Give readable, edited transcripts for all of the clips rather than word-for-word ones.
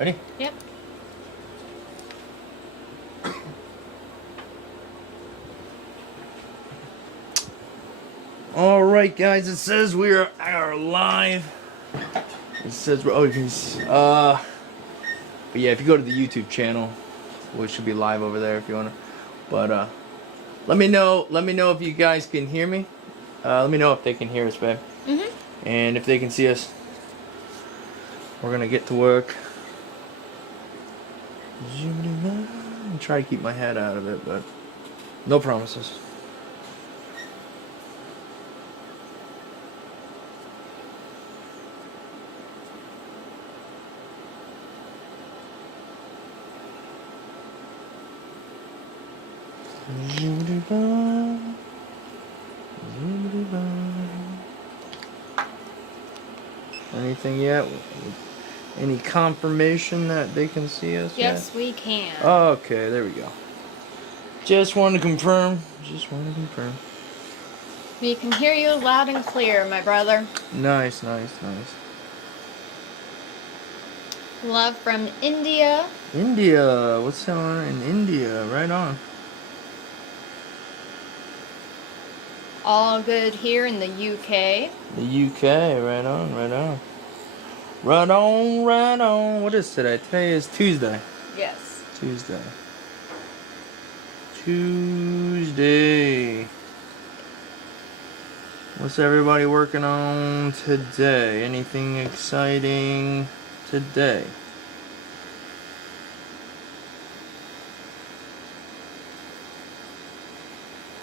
Ready? Yep. All right, guys. It says we are live. It says oh you can but yeah, if you go to the YouTube channel, we should be live over there if you wanna. But let me know if you guys can hear me. Let me know if they can hear us, babe. And if they can see us. We're gonna get to work. I'm trying to keep my head out of it, but no promises. Anything yet? Any confirmation that they can see us Yes, yet? we can. Okay, there we go. Just wanted to confirm. We can hear you loud and clear, my brother. Nice. Love from India. India. What's going on in India? Right on. All good here in the UK. The UK. Right on. Right on. What is today? Today is Tuesday. Yes. Tuesday. What's everybody working on today? Anything exciting today?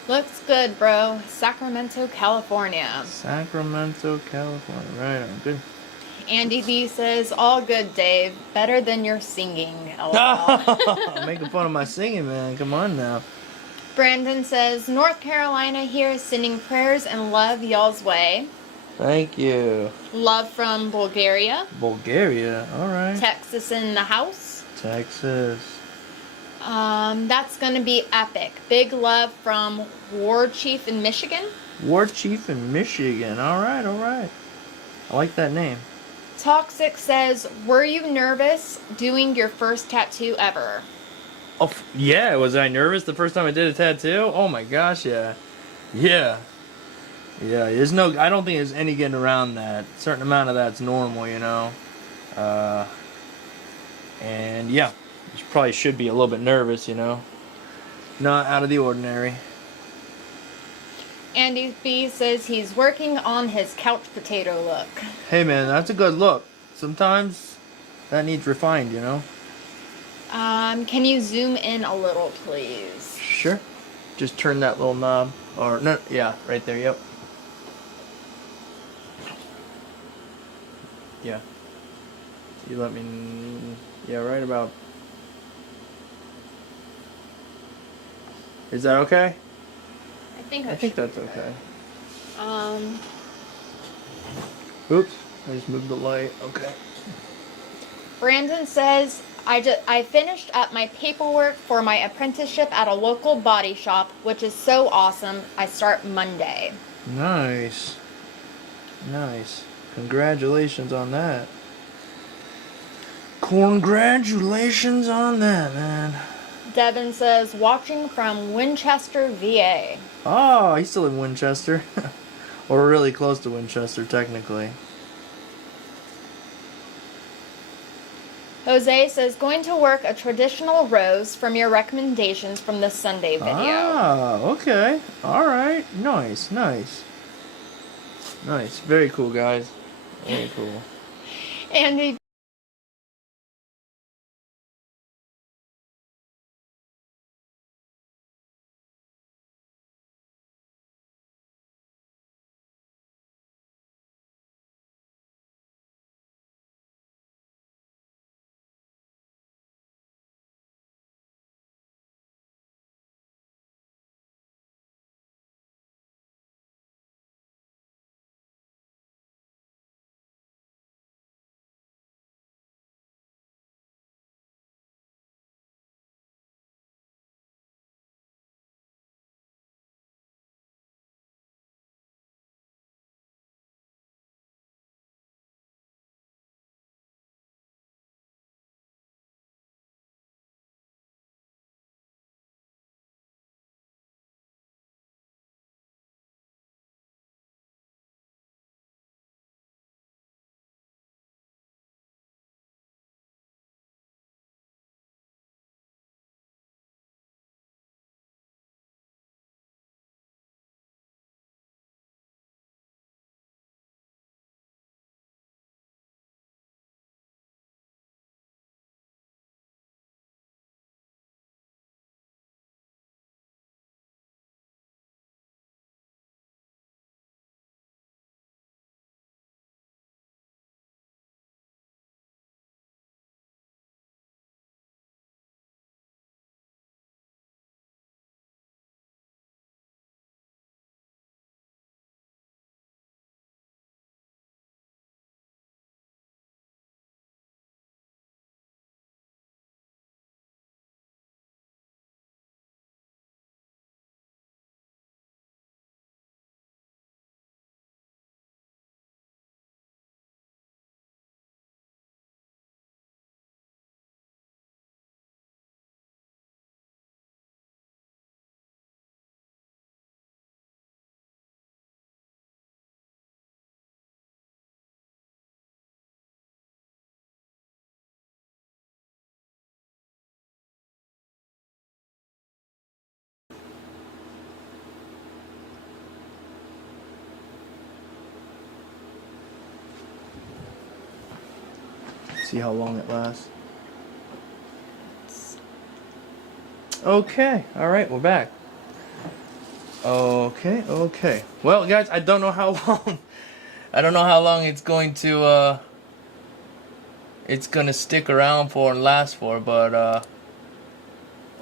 Looks good, bro. Sacramento, California. Sacramento, California. Right on. Good. Andy B says, all good, Dave. Better than your singing. LOL. Making fun of my singing, man. Come on now. Brandon says, North Carolina here, sending prayers and love y'all's way. Thank you. Love from Bulgaria. Bulgaria. All right. Texas in the house. Texas. That's gonna be epic. Big love from War Chief in Michigan. War Chief in Michigan. All right. I like that name. Toxic says, were you nervous doing your first tattoo ever? Oh, yeah. Was I nervous the first time I did a tattoo? Oh my gosh, yeah. Yeah. There's no. I don't think there's any getting around that. A certain amount of that's normal, you know. And yeah, you probably should be a little bit nervous, you know. Not out of the ordinary. Andy B says he's working on his couch potato look. Hey man, that's a good look. Sometimes that needs refined, you know. Can you zoom in a little, please? Sure. Just turn that little knob, or no, yeah, right there. Yep. Yeah. You let me. Yeah, right about. Is that okay? I think that's okay. Um, Oops, I just moved the light. Okay. Brandon says, I finished up my paperwork for my apprenticeship at a local body shop, which is so awesome. I start Monday. Nice. Congratulations on that. Congratulations on that, man. Devin says, watching from Winchester, VA. Oh, he's still in Winchester. Or really close to Winchester, technically. Jose says, going to work a traditional rose from your recommendations from the Sunday video. Ah, okay. Alright. Nice. Very cool, guys. Very cool. Andy See how long it lasts. Okay, alright, we're back. Okay. Well, guys, I don't know how long. I don't know how long it's going to stick around for and last for, but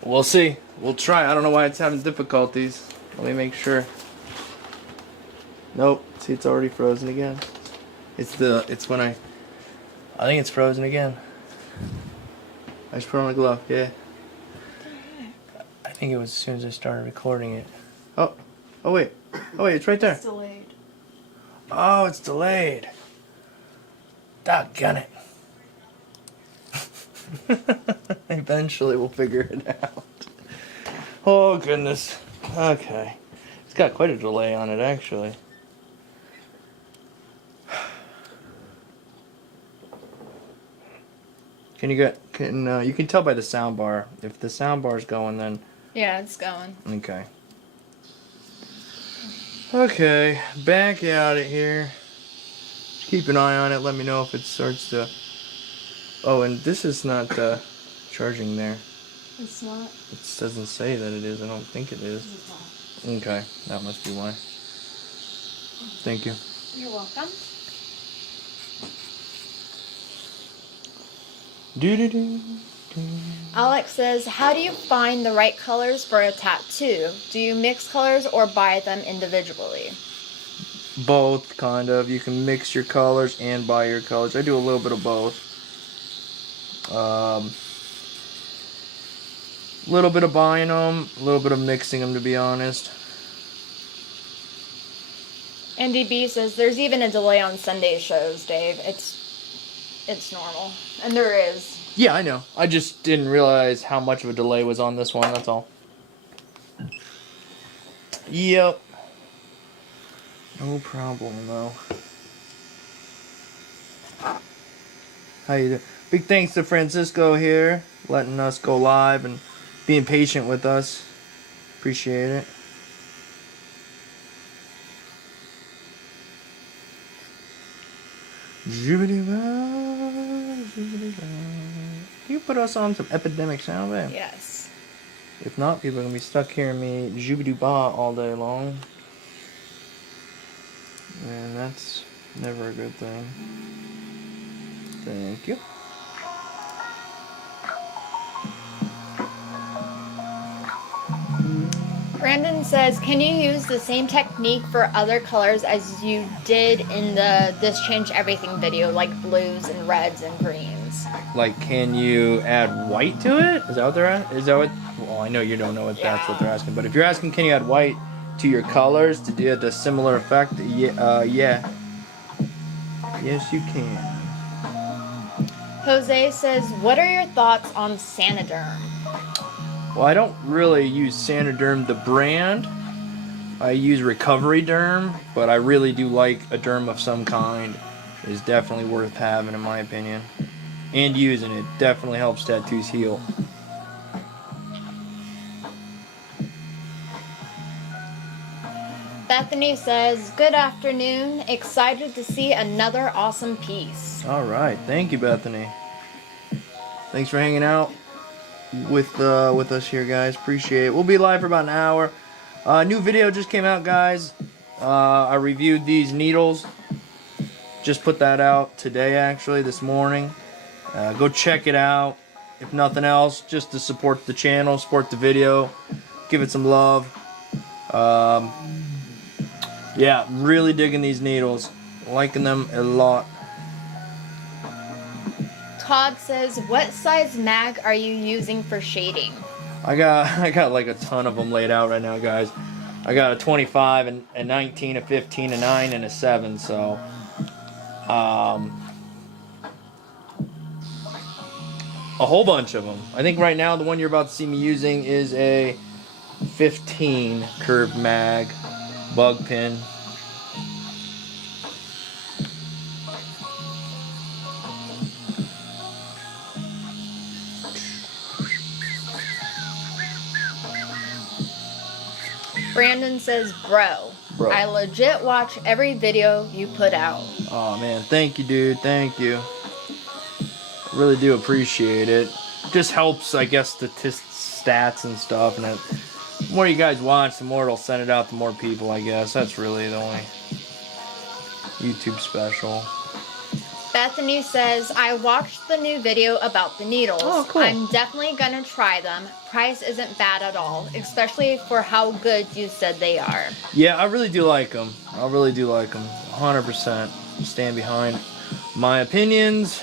we'll see. We'll try. I don't know why it's having difficulties. Let me make sure. Nope. See, it's already frozen again. It's when I think it's frozen again. I just put on a glove. Yeah. I think it was as soon as I started recording it. Oh wait, it's right there. It's delayed. Oh, it's delayed. Doggone it. Eventually we'll figure it out. Oh, goodness. Okay. It's got quite a delay on it, actually. You can tell by the sound bar. If the sound bar's going, then... Yeah, it's going. Okay. Okay, back out of here. Just keep an eye on it. Let me know if it starts to... Oh, and this is not charging there. It's not? It doesn't say that it is. I don't think it is. Okay, that must be why. Thank you. You're welcome. Alex says, how do you find the right colors for a tattoo? Do you mix colors or buy them individually? Both, kind of. You can mix your colors and buy your colors. I do a little bit of both. A little bit of buying them, a little bit of mixing them, to be honest. Andy B says, there's even a delay on Sunday shows, Dave. It's normal. And there is. Yeah, I know. I just didn't realize how much of a delay was on this one, that's all. Yep. No problem, though. How you doing? Big thanks to Francisco here, letting us go live and being patient with us. Appreciate it. You put us on some epidemic sound, man. Yes. If not, people are going to be stuck hearing me jubidoo-ba all day long. And that's never a good thing. Thank you. Brandon says, can you use the same technique for other colors as you did in the This Changed Everything video, like blues and reds and greens? Like, can you add white to it? Is that what they're asking? Is that what... Well, I know you don't know if that's what they're asking, but if you're asking, can you add white to your colors to get a similar effect? Yeah. Yes, you can. Jose says, what are your thoughts on Saniderm? Well, I don't really use Saniderm, the brand. I use Recovery Derm, but I really do like a derm of some kind. It is definitely worth having, in my opinion. And using it. Definitely helps tattoos heal. Bethany says, good afternoon. Excited to see another awesome piece. Alright, thank you, Bethany. Thanks for hanging out with us here, guys. Appreciate it. We'll be live for about an hour. New video just came out, guys. I reviewed these needles. Just put that out today, actually, this morning. Go check it out. If nothing else, just to support the channel, support the video, give it some love. Yeah, really digging these needles. Liking them a lot. Todd says, what size mag are you using for shading? I got like a ton of them laid out right now, guys. I got a 25, and a 19, a 15, a 9, and a 7, so a whole bunch of them. I think right now the one you're about to see me using is a 15 curved mag bug pin. Brandon says, bro, I legit watch every video you put out. Oh man, thank you, dude. Thank you. Really do appreciate it. Just helps, I guess, the stats and stuff. And the more you guys watch, the more it'll send it out to more people, I guess. That's really the only YouTube special. Bethany says, I watched the new video about the needles. Oh, cool. I'm definitely gonna try them. Price isn't bad at all, especially for how good you said they are. Yeah, I really do like them. I really do like them. 100%. Stand behind my opinions.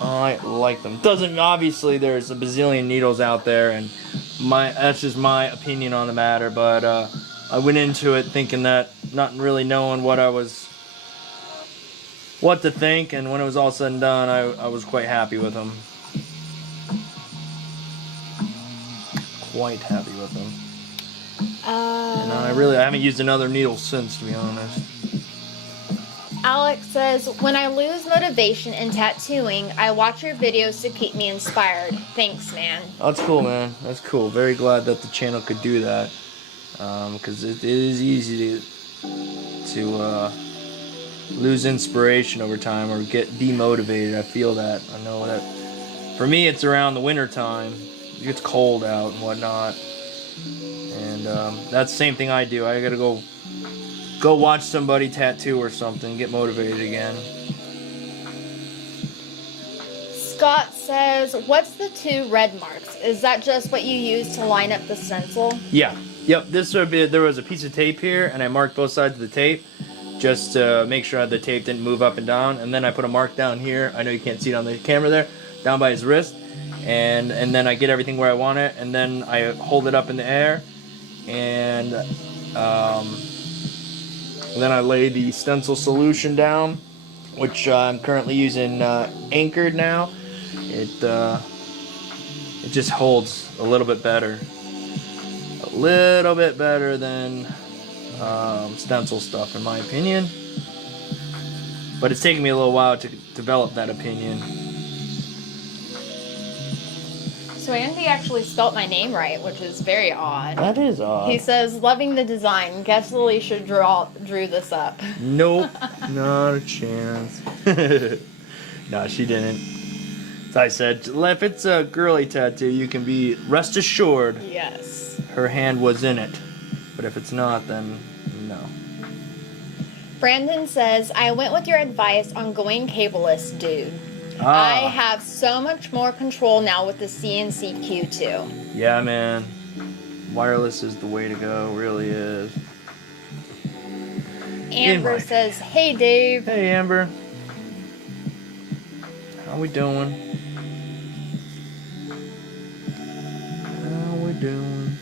I like them. Doesn't, obviously there's a bazillion needles out there, and that's just my opinion on the matter, but I went into it thinking that, not really knowing what to think, and when it was all said and done, I was quite happy with them. Quite happy with them. And I haven't used another needle since, to be honest. Alex says, when I lose motivation in tattooing, I watch your videos to keep me inspired. Thanks, man. That's cool, man. That's cool. Very glad that the channel could do that. Because it is easy to lose inspiration over time or get demotivated. I feel that. I know that. For me, it's around the winter time. It gets cold out and whatnot. And that's the same thing I do. I gotta go watch somebody tattoo or something, get motivated again. Scott says, what's the 2 red marks? Is that just what you use to line up the stencil? Yeah. Yep. There was a piece of tape here, and I marked both sides of the tape just to make sure the tape didn't move up and down. And then I put a mark down here. I know you can't see it on the camera there, down by his wrist. And then I get everything where I want it, and then I hold it up in the air, and then I lay the stencil solution down, which I'm currently using Anchored now. It just holds a little bit better. A little bit better than stencil stuff, in my opinion. But it's taken me a little while to develop that opinion. So Andy actually spelt my name right, which is very odd. That is odd. He says, loving the design. Guess Alicia drew this up. Nope. Not a chance. No, she didn't. As I said, if it's a girly tattoo, you can be rest assured. Yes. Her hand was in it. But if it's not, then no. Brandon says, I went with your advice on going cableless, dude. I have so much more control now with the CNC Q2. Yeah, man. Wireless is the way to go. Really is. Amber says, hey, Dave. Hey, Amber. How we doing? How we doing?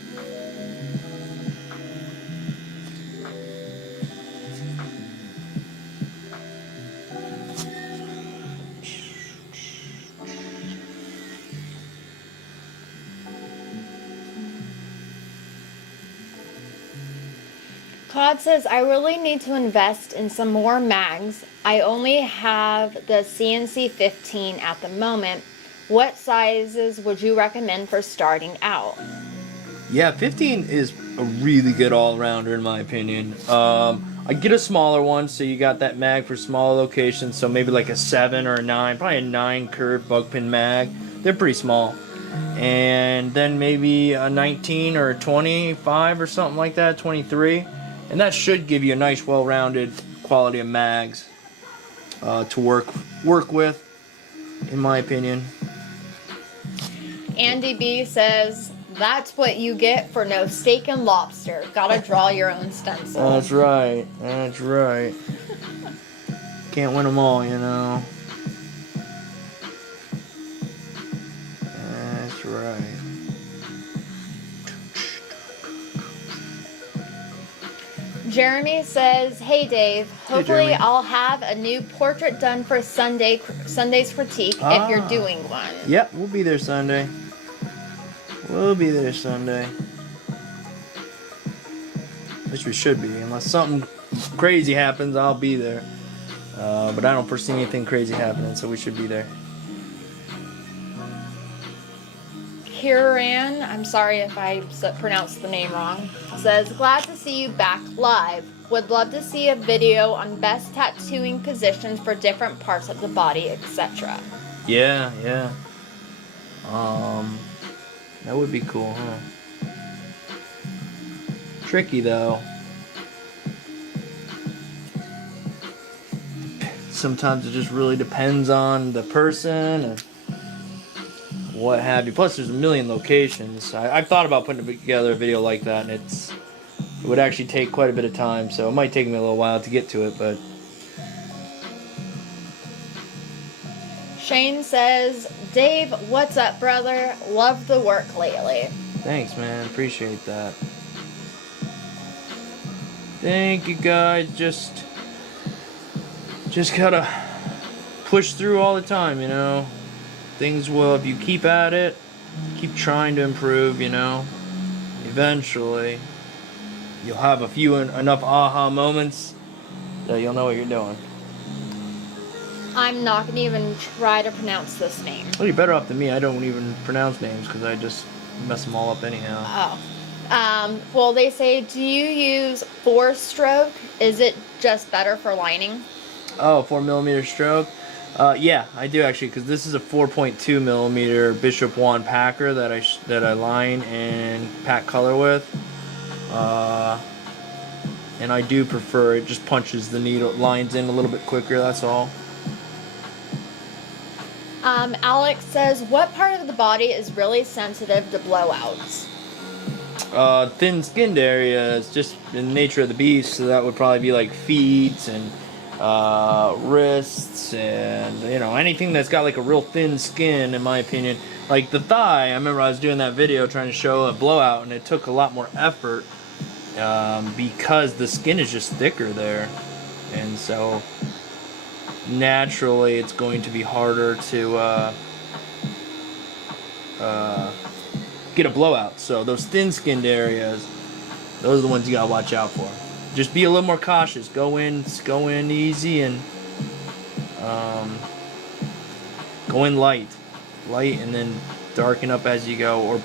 Claude says, I really need to invest in some more mags. I only have the CNC 15 at the moment. What sizes would you recommend for starting out? Yeah, 15 is a really good all-rounder in my opinion. I get a smaller one, so you got that mag for smaller locations, so maybe like a 7 or a 9, probably a 9 curved bug pin mag. They're pretty small. And then maybe a 19 or a 25 or something like that, 23. And that should give you a nice, well-rounded quality of mags to work with, in my opinion. Andy B says, that's what you get for no steak and lobster. Gotta draw your own stencil. That's right. That's right. Can't win them all, you know. That's right. Jeremy says, hey Dave, hopefully Jeremy. I'll have a new portrait done for Sunday's Critique if you're doing one. Yep, we'll be there Sunday. We'll be there Sunday. At least we should be. Unless something crazy happens, I'll be there. But I don't foresee anything crazy happening, so we should be there. Kiran, I'm sorry if I pronounced the name wrong, says, glad to see you back live. Would love to see a video on best tattooing positions for different parts of the body, etc. Yeah, yeah. That would be cool, huh? Tricky though. Sometimes it just really depends on the person and what have you. Plus, there's a million locations. I've thought about putting together a video like that, and it would actually take quite a bit of time, so it might take me a little while to get to it, but... Shane says, Dave, what's up, brother? Love the work lately. Thanks, man. Appreciate that. Thank you, guys. Just gotta push through all the time, you know. Things will, if you keep at it, keep trying to improve, you know, eventually you'll have enough aha moments that you'll know what you're doing. I'm not going to even try to pronounce this name. Well, you're better off than me. I don't even pronounce names because I just mess them all up anyhow. Oh. Well, they say, do you use 4-stroke? Is it just better for lining? Oh, 4mm stroke? Yeah, I do actually, because this is a 4.2mm Bishop Wand packer that I line and pack color with. And I do prefer it. Just punches the needle lines in a little bit quicker, that's all. Alex says, what part of the body is really sensitive to blowouts? Thin-skinned areas, just in the nature of the beast, so that would probably be like feet and wrists and, you know, anything that's got like a real thin skin, in my opinion. Like the thigh, I remember I was doing that video trying to show a blowout, and it took a lot more effort because the skin is just thicker there, and so naturally it's going to be harder to get a blowout. So those thin-skinned areas, those are the ones you gotta watch out for. Just be a little more cautious. Go in easy and go in light, and then darken up as you go, or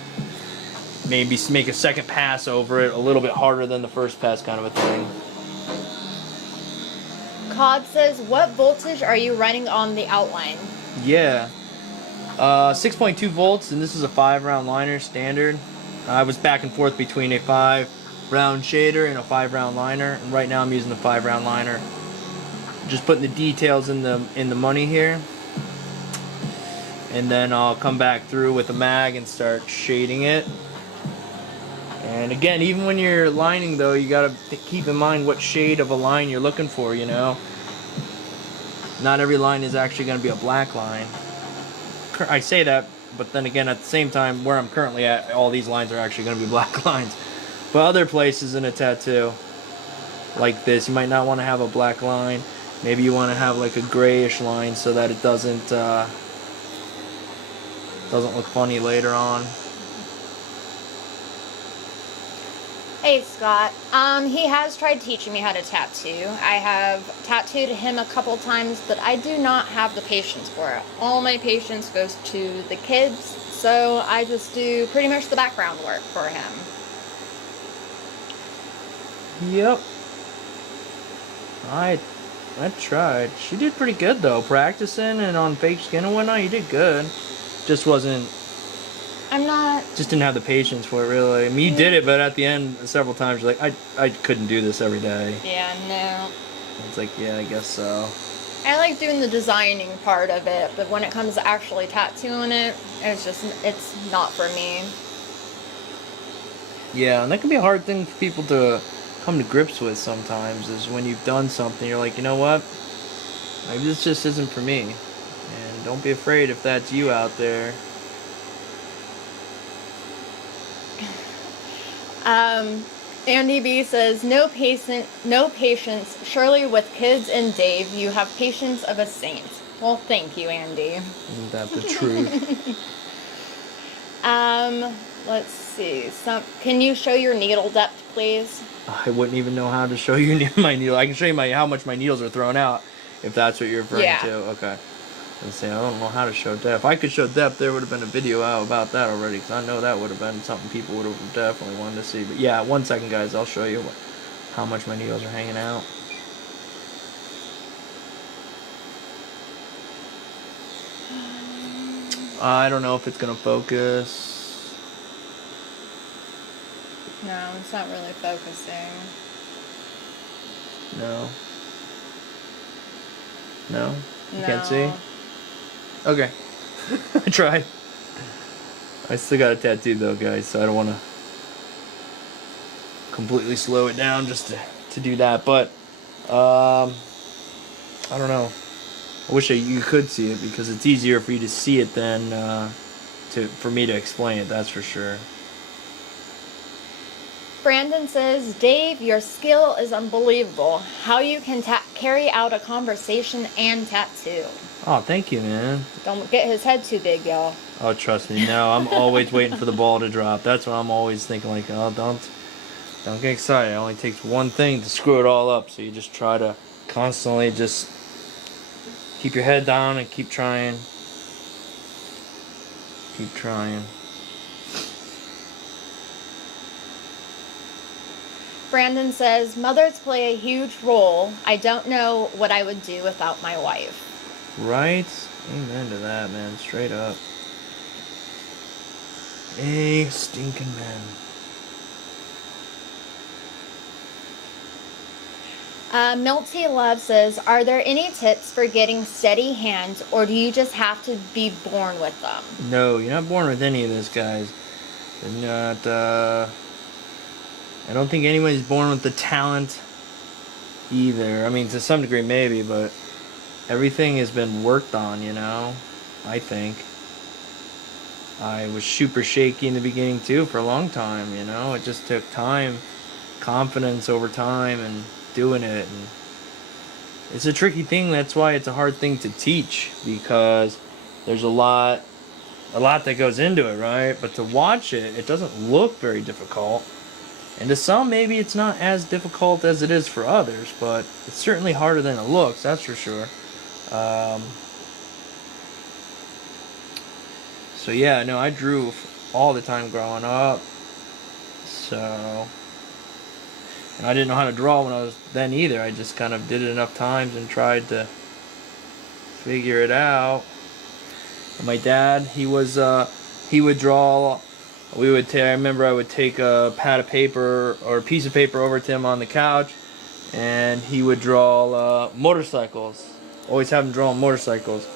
maybe make a second pass over it a little bit harder than the first pass, kind of a thing. Cod says, what voltage are you running on the outline? Yeah, 6.2 volts, and this is a 5-round liner standard. I was back and forth between a 5-round shader and a 5-round liner, and right now I'm using the 5-round liner. Just putting the details in the money here, and then I'll come back through with a mag and start shading it. And again, even when you're lining though, you gotta keep in mind what shade of a line you're looking for, you know. Not every line is actually going to be a black line. I say that, but then again, at the same time, where I'm currently at, all these lines are actually going to be black lines. But other places in a tattoo, like this, you might not want to have a black line. Maybe you want to have like a grayish line so that it doesn't look funny later on. Hey Scott, he has tried teaching me how to tattoo. I have tattooed him a couple times, but I do not have the patience for it. All my patience goes to the kids, so I just do pretty much the background work for him. Yep. I tried. She did pretty good though, practicing and on fake skin and whatnot. You did good. Just wasn't. Just didn't have the patience for it, really. I mean, you did it, but at the end, several times, you're like, I couldn't do this every day. Yeah, no. It's like, yeah, I guess so. I like doing the designing part of it, but when it comes to actually tattooing it, it's not for me. Yeah, and that can be a hard thing for people to come to grips with sometimes, is when you've done something, you're like, you know what? Maybe this just isn't for me. And don't be afraid if that's you out there. Andy B says, no patience. Surely with kids and Dave, you have patience of a saint. Well, thank you, Andy. Isn't that the truth? Let's see. Can you show your needle depth, please? I wouldn't even know how to show you my needle. I can show you how much my needles are thrown out, if that's what you're referring to. Okay. And say I don't know how to show depth. If I could show depth, there would have been a video out about that already, because I know that would have been something people would have definitely wanted to see. But yeah, 1 second, guys, I'll show you how much my needles are hanging out. I don't know if it's gonna focus. No, it's not really focusing. No. No? You No. can't see? Okay. I tried. I still got a tattoo though, guys, so I don't want to completely slow it down just to do that. But, I don't know. I wish you could see it, because it's easier for you to see it than for me to explain it, that's for sure. Brandon says, Dave, your skill is unbelievable. How you can carry out a conversation and tattoo. Oh, thank you, man. Don't get his head too big, y'all. Oh, trust me. No, I'm always waiting for the ball to drop. That's what I'm always thinking, like, oh, don't get excited. It only takes one thing to screw it all up. So you just try to constantly just keep your head down and keep trying. Keep trying. Brandon says, mothers play a huge role. I don't know what I would do without my wife. Right? Amen to that, man. Straight up. A stinking man. Milty Love says, are there any tips for getting steady hands, or do you just have to be born with them? No, you're not born with any of this, guys. You're not, I don't think anybody's born with the talent either. I mean, to some degree, maybe, but everything has been worked on, you know, I think. I was super shaky in the beginning, too, for a long time, you know. It just took time, confidence over time, and doing it. And it's a tricky thing. That's why it's a hard thing to teach, because there's a lot that goes into it, right? But to watch it, it doesn't look very difficult. And to some, maybe it's not as difficult as it is for others, but it's certainly harder than it looks, that's for sure. So yeah, no, I drew all the time growing up. So, and I didn't know how to draw when I was then either. I just kind of did it enough times and tried to figure it out. And my dad, he would draw. I remember I would take a pad of paper or a piece of paper over to him on the couch, and he would draw motorcycles. Always have him drawing motorcycles.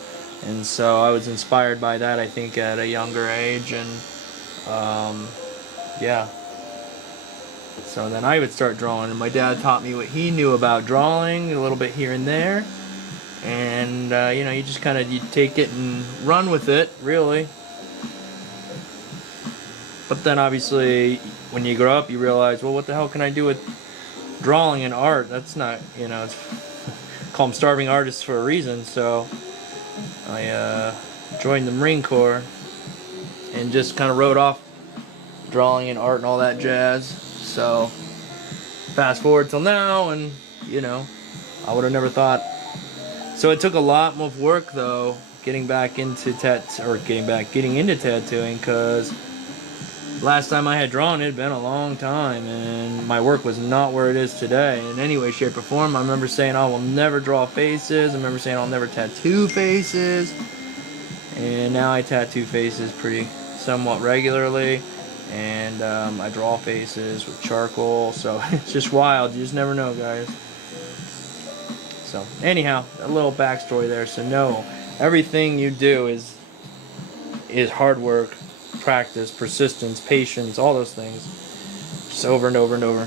And so I was inspired by that, I think, at a younger age. And yeah. So then I would start drawing, and my dad taught me what he knew about drawing, a little bit here and there. And, you know, you just kind of, you take it and run with it, really. But then obviously, when you grow up, you realize, well, what the hell can I do with drawing and art? That's not, you know, it's call them starving artists for a reason. So I joined the Marine Corps and just kind of wrote off drawing and art and all that jazz. So fast forward till now, and, you know, I would have never thought. So it took a lot of work, though, getting into tattooing, because last time I had drawn, it had been a long time, and my work was not where it is today in any way, shape, or form. I remember saying I will never draw faces. I remember saying I'll never tattoo faces. And now I tattoo faces somewhat regularly. And I draw faces with charcoal. So it's just wild. You just never know, guys. So anyhow, a little backstory there. So no, everything you do is hard work, practice, persistence, patience, all those things. Just over and over and over.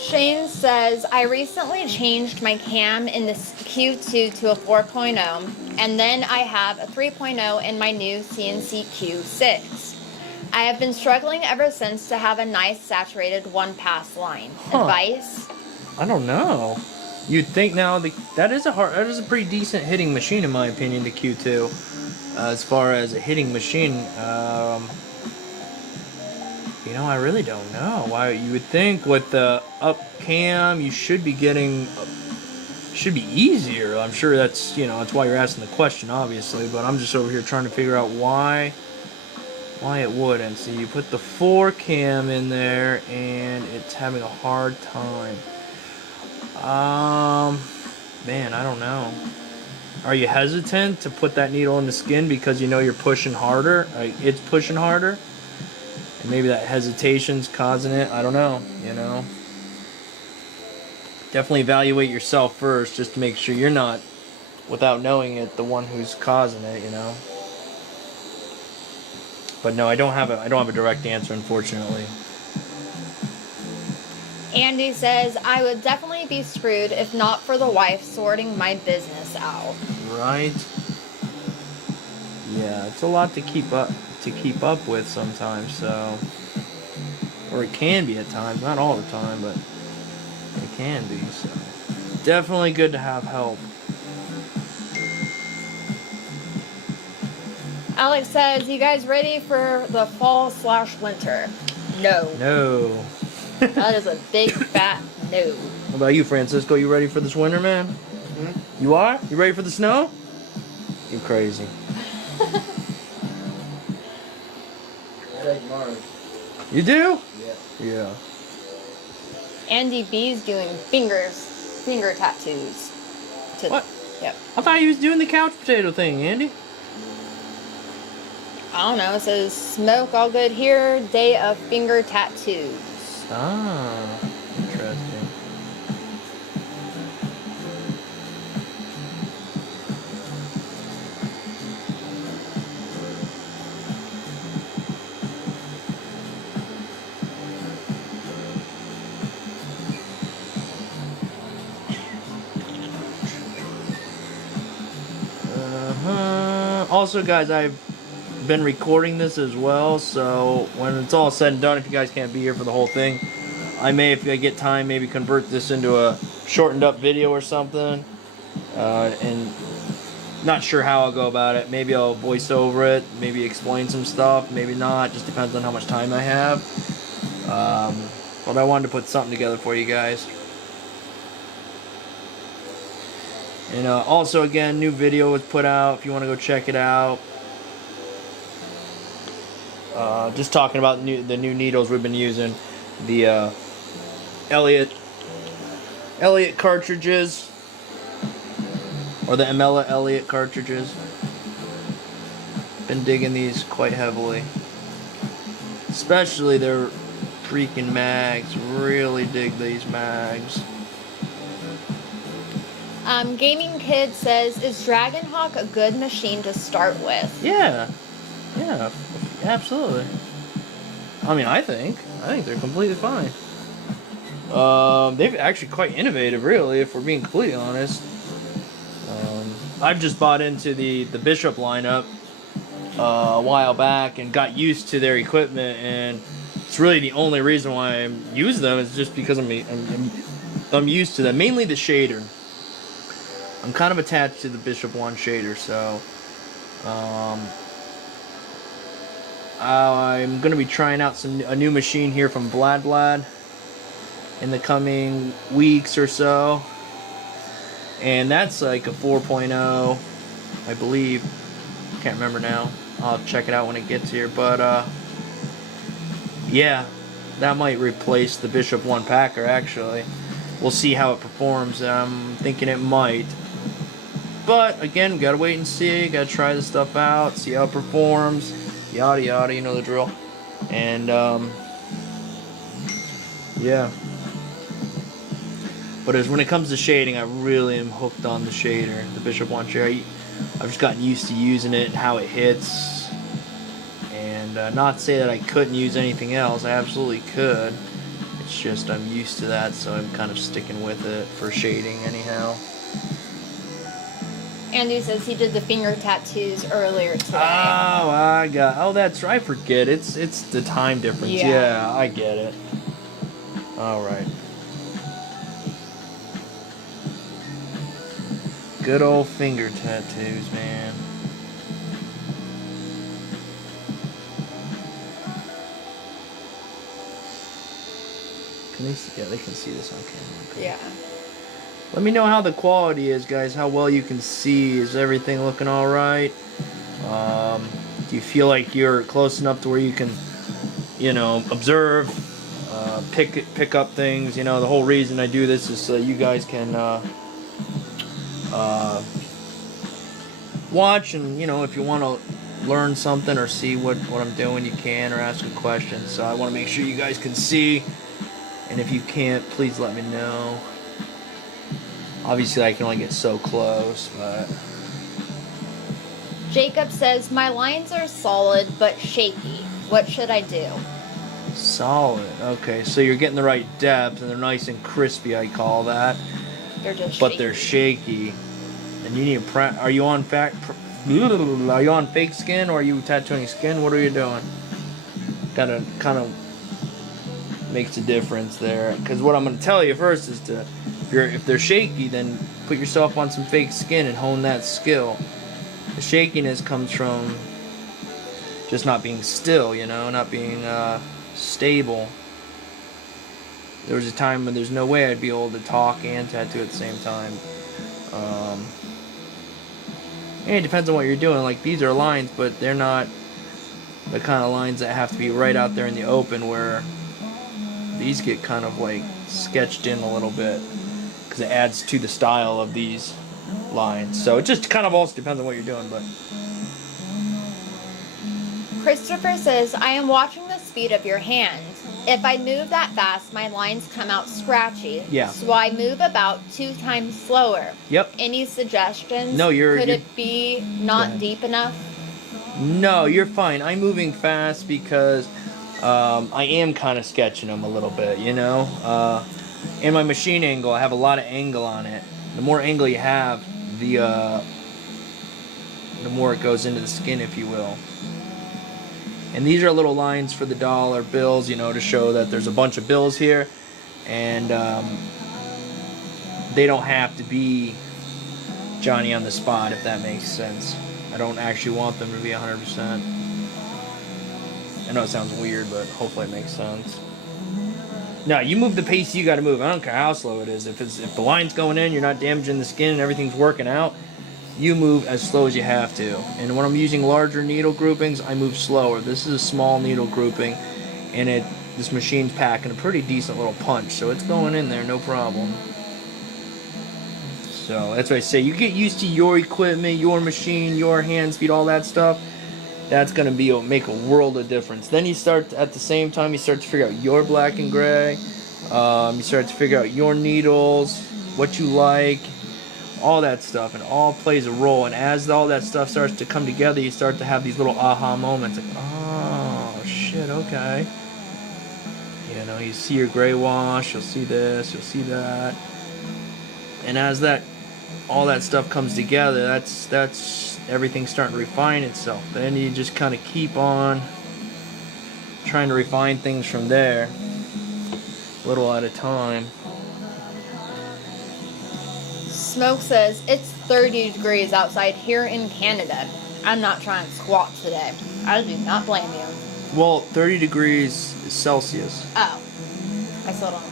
Shane says, I recently changed my cam in the Q2 to a 4.0, and then I have a 3.0 in my new CNC Q6. I have been struggling ever since to have a nice saturated one-pass line. Advice? I don't know. You'd think now that is a pretty decent hitting machine, in my opinion, the Q2. As far as a hitting machine, you know, I really don't know. Why you would think with the up cam you should be getting should be easier. I'm sure that's, you know, that's why you're asking the question, obviously. But I'm just over here trying to figure out why it wouldn't. So you put the 4 cam in there, and it's having a hard time. Man, I don't know. Are you hesitant to put that needle in the skin because you know you're pushing harder? Like, it's pushing harder? And maybe that hesitation's causing it. I don't know, you know. Definitely evaluate yourself first just to make sure you're not, without knowing it, the one who's causing it, you know. But no, I don't have a direct answer, unfortunately. Andy says, I would definitely be screwed if not for the wife sorting my business out. Right? Yeah, it's a lot to keep up with sometimes, so, or it can be at times, not all the time, but it can be. So definitely good to have help. Alex says, you guys ready for the fall/winter? No. No. That is a big fat no. What about you, Francisco? You ready for this winter, man? Hmm? You are? You ready for the snow? You crazy. I like Mars. You do? Yeah. Yeah. Andy B's doing finger tattoos. What? Yep. I thought he was doing the couch potato thing, Andy. I don't know. It says smoke all good here. Day of finger tattoos. Ah, interesting. Also, guys, I've been recording this as well, so when it's all said and done, if you guys can't be here for the whole thing, I may, if I get time, maybe convert this into a shortened up video or something. And not sure how I'll go about it. Maybe I'll voice over it, maybe explain some stuff, maybe not. Just depends on how much time I have. But I wanted to put something together for you guys. And also, again, new video was put out if you want to go check it out. Just talking about the new needles we've been using. The Elliott cartridges. Or the Amela Elliott cartridges. Been digging these quite heavily. Especially their freaking mags. Really dig these mags. Gaming Kid says, is Dragonhawk a good machine to start with? Yeah, absolutely. I mean, I think they're completely fine. They're actually quite innovative, really, if we're being completely honest. I've just bought into the Bishop lineup a while back and got used to their equipment, and it's really the only reason why I use them is just because I'm used to them. Mainly the shader. I'm kind of attached to the Bishop 1 shader, so I'm going to be trying out a new machine here from Blad in the coming weeks or so. And that's like a 4.0, I believe. Can't remember now. I'll check it out when it gets here. But, yeah, that might replace the Bishop 1 Packer, actually. We'll see how it performs. I'm thinking it might. But, again, gotta wait and see. Gotta try this stuff out, see how it performs. Yada, yada, you know the drill. And, yeah. But when it comes to shading, I really am hooked on the shader, the Bishop 1 shader. I've just gotten used to using it and how it hits. And not to say that I couldn't use anything else. I absolutely could. It's just I'm used to that, so I'm kind of sticking with it for shading anyhow. Andy says he did the finger tattoos earlier today. Oh, that's right. I forget. It's the time difference. Yeah, I get it. All right. Good old finger tattoos, man. Can they see? Yeah, they can see this on camera. Okay. Yeah. Let me know how the quality is, guys. How well you can see. Is everything looking all right? Do you feel like you're close enough to where you can, observe, pick up things? The whole reason I do this is so you guys can watch, and if you want to learn something or see what I'm doing, you can, or ask a question. So I want to make sure you guys can see, and if you can't, please let me know. Obviously, I can only get so close, but... Jacob says, my lines are solid but shaky. What should I do? Solid. Okay, so you're getting the right depth, and they're nice and crispy, I call that. They're just But shaky. they're shaky. And you need to are you on are you on fake skin, or are you tattooing skin? What are you doing? Kind of makes a difference there. Because what I'm going to tell you first is if they're shaky, then put yourself on some fake skin and hone that skill. The shakiness comes from just not being still, not being stable. There was a time when there's no way I'd be able to talk and tattoo at the same time. And it depends on what you're doing. Like, these are lines, but they're not the kind of lines that have to be right out there in the open, where these get kind of like sketched in a little bit, because it adds to the style of these lines. So it just kind of also depends on what you're doing. But Christopher says, I am watching the speed of your hand. If I move that fast, my lines come out scratchy. Yeah. So I move about 2 times slower. Yep. Any suggestions? No, Could it be not deep enough? No, you're fine. I'm moving fast because I am kind of sketching them a little bit, And my machine angle, I have a lot of angle on it. The more angle you have, the more it goes into the skin, if you will. And these are little lines for the dollar bills, to show that there's a bunch of bills here. And they don't have to be Johnny on the spot, if that makes sense. I don't actually want them to be 100%. I know it sounds weird, but hopefully it makes sense. No, you move the pace you got to move. I don't care how slow it is. If the line's going in, you're not damaging the skin, and everything's working out, you move as slow as you have to. And when I'm using larger needle groupings, I move slower. This is a small needle grouping, and this machine's packing a pretty decent little punch, so it's going in there, no problem. So that's what I say. You get used to your equipment, your machine, your hand speed, all that stuff. That's going to make a world of difference. Then you start, at the same time, you start to figure out your black and gray. You start to figure out your needles, what you like, all that stuff. And all plays a role. And as all that stuff starts to come together, you start to have these little aha moments. Like, oh, shit, okay. You see your gray wash, you'll see this, you'll see that. And as all that stuff comes together, that's everything's starting to refine itself. Then you just kind of keep on trying to refine things from there, little at a time. Smoke says, it's 30 degrees outside here in Canada. I'm not trying to squat today. I do not blame you. Well, 30 degrees is Celsius. Oh. I still don't.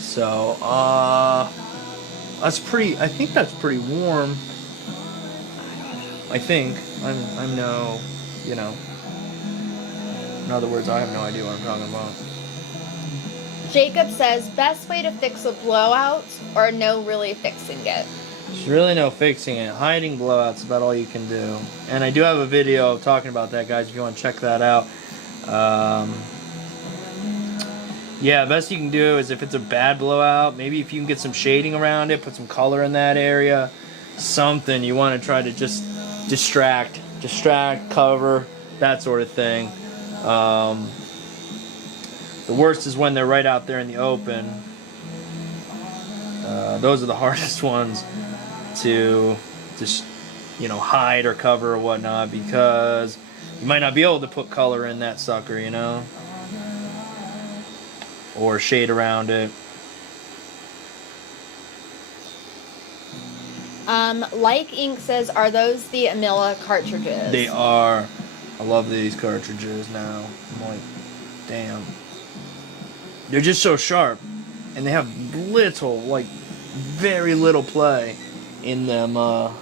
So, I think that's pretty warm. I think. I'm no, in other words, I have no idea what I'm talking about. Jacob says, best way to fix a blowout or no really fixing it? There's really no fixing it. Hiding blowout's about all you can do. And I do have a video talking about that, guys, if you want to check that out. Yeah, best you can do is if it's a bad blowout, maybe if you can get some shading around it, put some color in that area, something you want to try to just distract, cover, that sort of thing. The worst is when they're right out there in the open. Those are the hardest ones to just, hide or cover or whatnot, because you might not be able to put color in that sucker, or shade around it. Like Ink says, are those the Amila cartridges? They are. I love these cartridges now. I'm like, damn. They're just so sharp. and they have little, like, very little play in them, and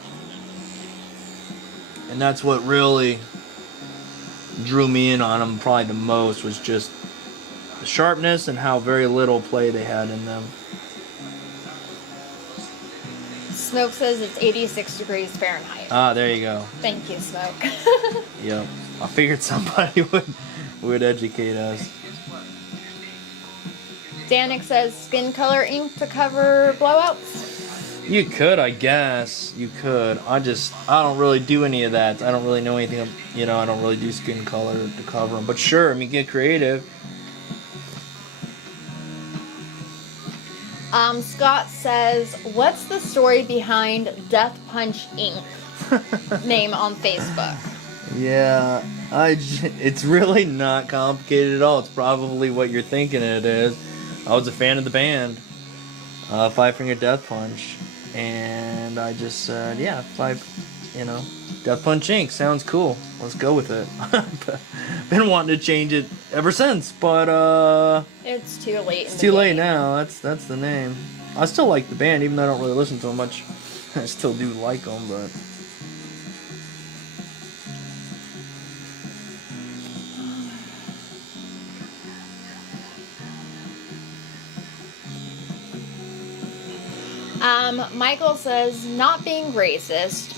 that's what really drew me in on them probably the most, was just the sharpness and how very little play they had in them. Smoke says it's 86 degrees Fahrenheit. Ah, there you go. Thank you, Smoke. Yep. I figured somebody would educate us. Danik says skin color ink to cover blowouts. You could, I guess. You could. I don't really do any of that. I don't really know anything. I don't really do skin color to cover them. But sure, I mean, get creative. Scott says, what's the story behind Death Punch Inc. name on Facebook? Yeah, it's really not complicated at all. It's probably what you're thinking it is. I was a fan of the band, Five Finger Death Punch, and I just said, yeah, Death Punch Inc. sounds cool. Let's go with it. Been wanting to change it ever since, but it's too late. It's too late now. That's the name. I still like the band, even though I don't really listen to them much. I still do like them, but. Michael says, not being racist.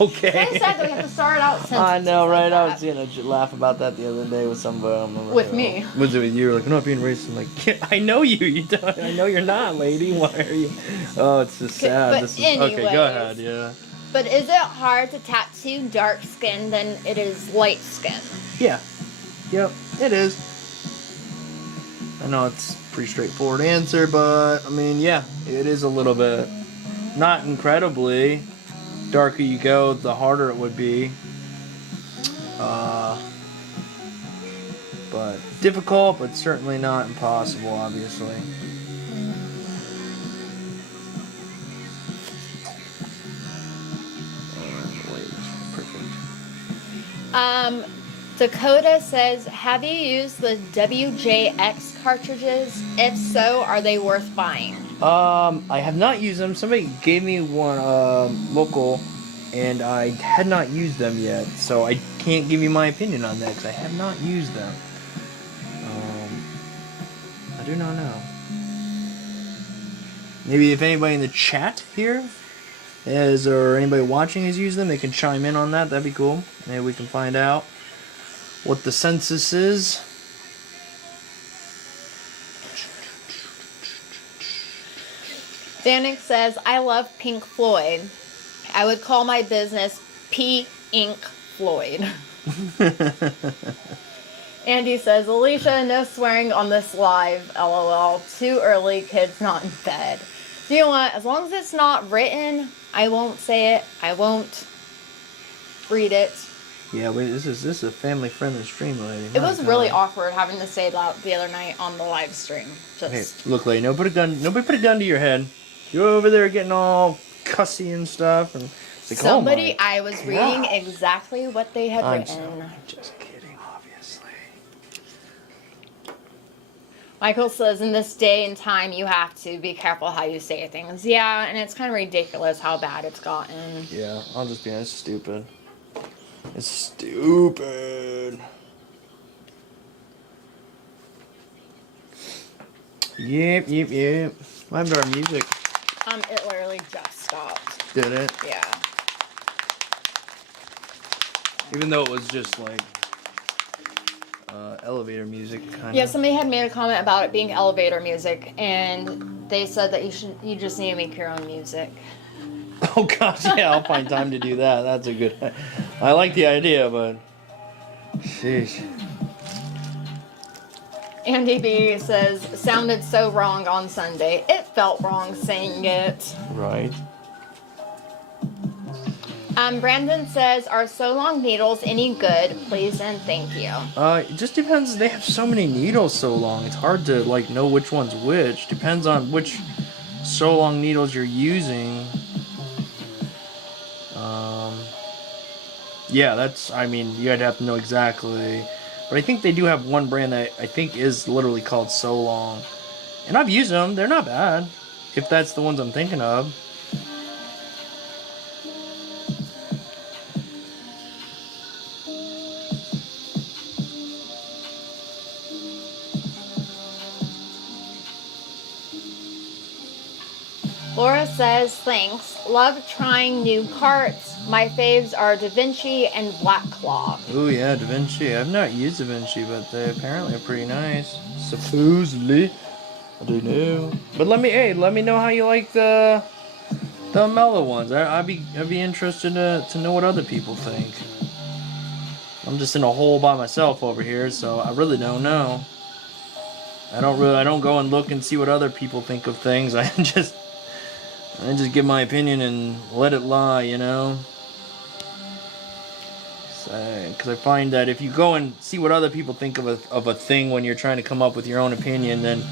Okay. I said that we have to start out sentences. I know, right? Like I was gonna laugh about that the other day with somebody. I don't remember with who. me. Was it with you? Like, I'm not being racist. I'm like, yeah, I know you. You don't. I know you're not, lady. Why are you? Oh, it's just sad. But Okay, go anyways. ahead. Yeah. But is it hard to tattoo dark skin than it is light skin? Yeah. Yep. It is. I know it's a pretty straightforward answer, but I mean, yeah, it is a little bit. Not incredibly. Darker you go, the harder it would be. But difficult, but certainly not impossible, obviously. Perfect. Dakota says, have you used the WJX cartridges? If so, are they worth buying? I have not used them. Somebody gave me one local, and I had not used them yet, so I can't give you my opinion on that because I have not used them. I do not know. Maybe if anybody in the chat here or anybody watching has used them, they can chime in on that. That'd be cool. Maybe we can find out what the census is. Danik says, I love Pink Floyd. I would call my business P. Ink Floyd. Andy says, Alicia, no swearing on this live. LOL. Too early, kids not in bed. You know what? As long as it's not written, I won't say it. I won't read it. Yeah, wait, this is a family-friendly stream, lady. It was really awkward having to say that the other night on the live stream. Hey, look, lady, nobody put a gun to your head. You're over there getting all cussy and stuff, and it's like, somebody, oh I was reading exactly what they had written. I'm just kidding, obviously. Michael says, in this day and time, you have to be careful how you say things. Yeah, and it's kind of ridiculous how bad it's gotten. Yeah, I'll just be honest, it's stupid. It's stupid. Yep. What happened to our music? It literally just stopped. Did it? Yeah. Even though it was just like elevator music, kind of. Yeah, somebody had made a comment about it being elevator music, and they said that you just need to make your own music. Oh gosh, yeah, I'll find time to do that. That's a good. I like the idea, but sheesh. Andy B says, sounded so wrong on Sunday. It felt wrong saying it. Right. Brandon says, are so long needles any good? Please and thank you. It just depends. They have so many needles so long. It's hard to like know which one's which. Depends on which so long needles you're using. Yeah, I mean, you'd have to know exactly. But I think they do have one brand that I think is literally called So Long. And I've used them. They're not bad. If that's the ones I'm thinking of. Laura says, thanks. Love trying new carts. My faves are Da Vinci and Black Claw. Oh yeah, Da Vinci. I've not used Da Vinci, but they apparently are pretty nice. Supposedly. I don't know. But let me know how you like the mellow ones. I'd be interested to know what other people think. I'm just in a hole by myself over here, so I really don't know. I don't go and look and see what other people think of things. I just give my opinion and let it lie, you know? Because I find that if you go and see what other people think of a thing when you're trying to come up with your own opinion, then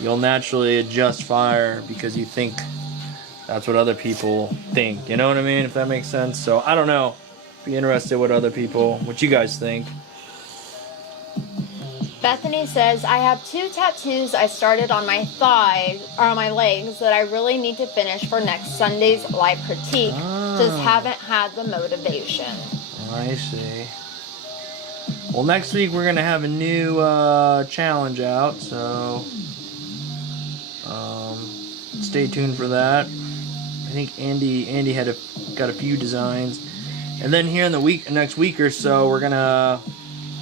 you'll naturally adjust fire because you think that's what other people think. You know what I mean? If that makes sense. So, I don't know. Be interested what you guys think. Bethany says, I have 2 tattoos I started on my thighs, or on my legs, that I really need to finish for next Sunday's live critique. Just haven't had the motivation. I see. Well, next week we're going to have a new challenge out, so stay tuned for that. I think Andy got a few designs. And then here in the next week or so,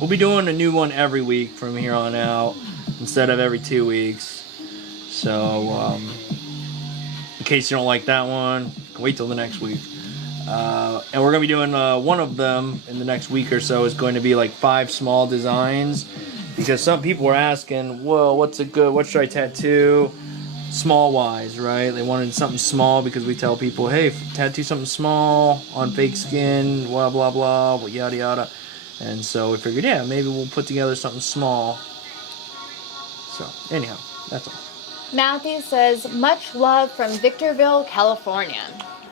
we'll be doing a new one every week from here on out instead of every 2 weeks. So, in case you don't like that one, wait till the next week. And we're going to be doing one of them in the next week or so is going to be like 5 small designs. Because some people were asking, well, what should I tattoo? Small wise, right? They wanted something small because we tell people, hey, tattoo something small on fake skin, blah, blah, blah, yada, yada. And so we figured, yeah, maybe we'll put together something small. So, anyhow, that's all. Matthew says, much love from Victorville, California.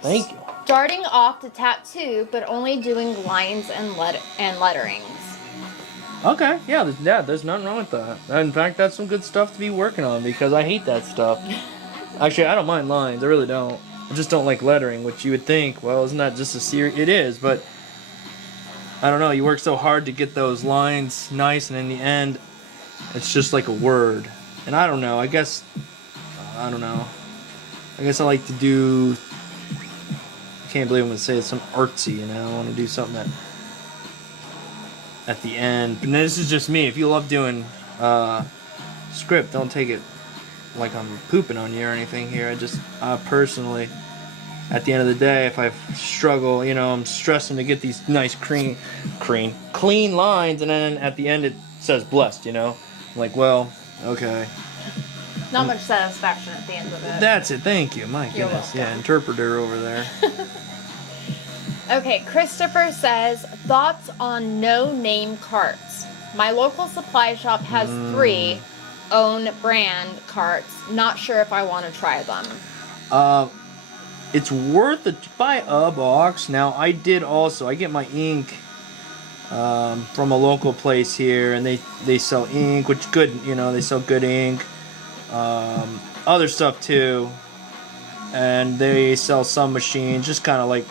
Thank you. Starting off to tattoo, but only doing lines and letterings. Okay, yeah, there's nothing wrong with that. In fact, that's some good stuff to be working on because I hate that stuff. Actually, I don't mind lines. I really don't. I just don't like lettering, which you would think, well, isn't that just a series? It is, but I don't know. You work so hard to get those lines nice, and in the end, it's just like a word. And I don't know. I guess I like to do. I can't believe I'm gonna say it's some artsy. You know, I want to do something that at the end. But this is just me. If you love doing script, don't take it like I'm pooping on you or anything here. I personally, at the end of the day, if I struggle, you know, I'm stressing to get these nice clean lines, and then at the end it says blessed, you know? I'm like, well, okay. Not much satisfaction at the end of it. That's it, thank you. My You're goodness. welcome. Yeah, interpreter over there. Okay, Christopher says, thoughts on no-name carts. My local supply shop has 3 own brand carts. Not sure if I want to try them. It's worth it to buy a box. Now, I get my ink from a local place here, and they sell ink, which good, you know, they sell good ink. Other stuff too. And they sell some machines, just kind of like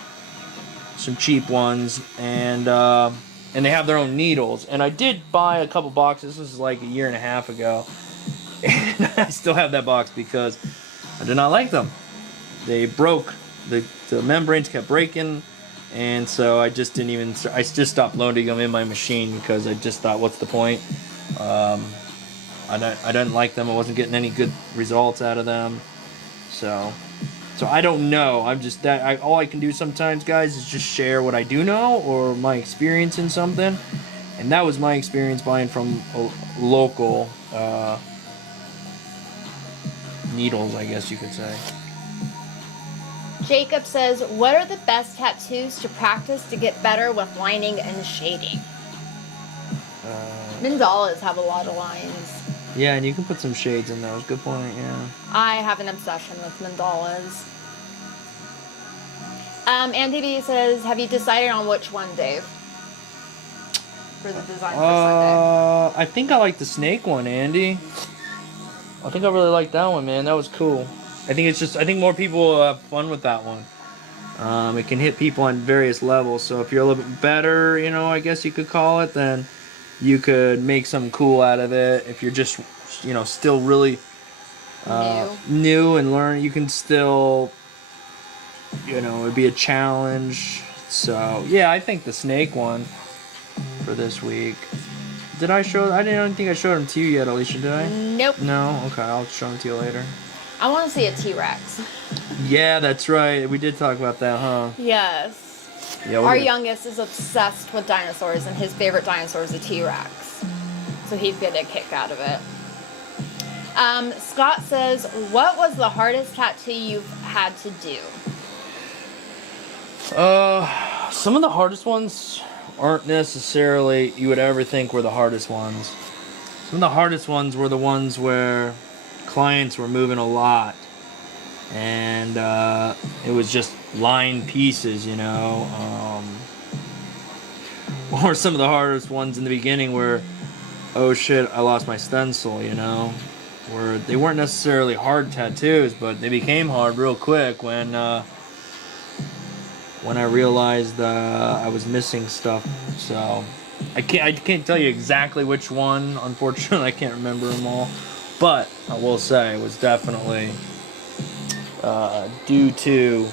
some cheap ones, and they have their own needles. And I did buy a couple boxes. This was like a year and a half ago, and I still have that box because I did not like them. They broke. The membranes kept breaking, and so I just stopped loading them in my machine because I just thought, what's the point? I didn't like them. I wasn't getting any good results out of them, so I don't know. All I can do sometimes, guys, is just share what I do know or my experience in something. And that was my experience buying from a local needles, I guess you could say. Jacob says, what are the best tattoos to practice to get better with lining and shading? Mandalas have a lot of lines. Yeah, and you can put some shades in those. Good point, yeah. I have an obsession with mandalas. Andy B says, have you decided on which one, Dave? For the design for Sunday. I think I like the snake one, Andy. I think I really like that one, man. That was cool. I think more people will have fun with that one. It can hit people on various levels. So if you're a little bit better, I guess you could call it, then you could make something cool out of it. If you're just, still really new and learn, you can still, it'd be a challenge. So yeah, I think the snake one for this week. I don't think I showed them to you yet, Alicia, did I? Nope. No? Okay, I'll show them to you later. I want to see a T-Rex. Yeah, that's right. We did talk about that, huh? Yes. Yeah, Our youngest is obsessed with dinosaurs, and his favorite dinosaur is a T-Rex. So he'd get a kick out of it. Scott says, what was the hardest tattoo you've had to do? Some of the hardest ones aren't necessarily you would ever think were the hardest ones. Some of the hardest ones were the ones where clients were moving a lot, and it was just line pieces, or some of the hardest ones in the beginning were, oh shit, I lost my stencil, where they weren't necessarily hard tattoos, but they became hard real quick when I realized I was missing stuff. So I can't tell you exactly which one. Unfortunately, I can't remember them all. But I will say it was definitely due to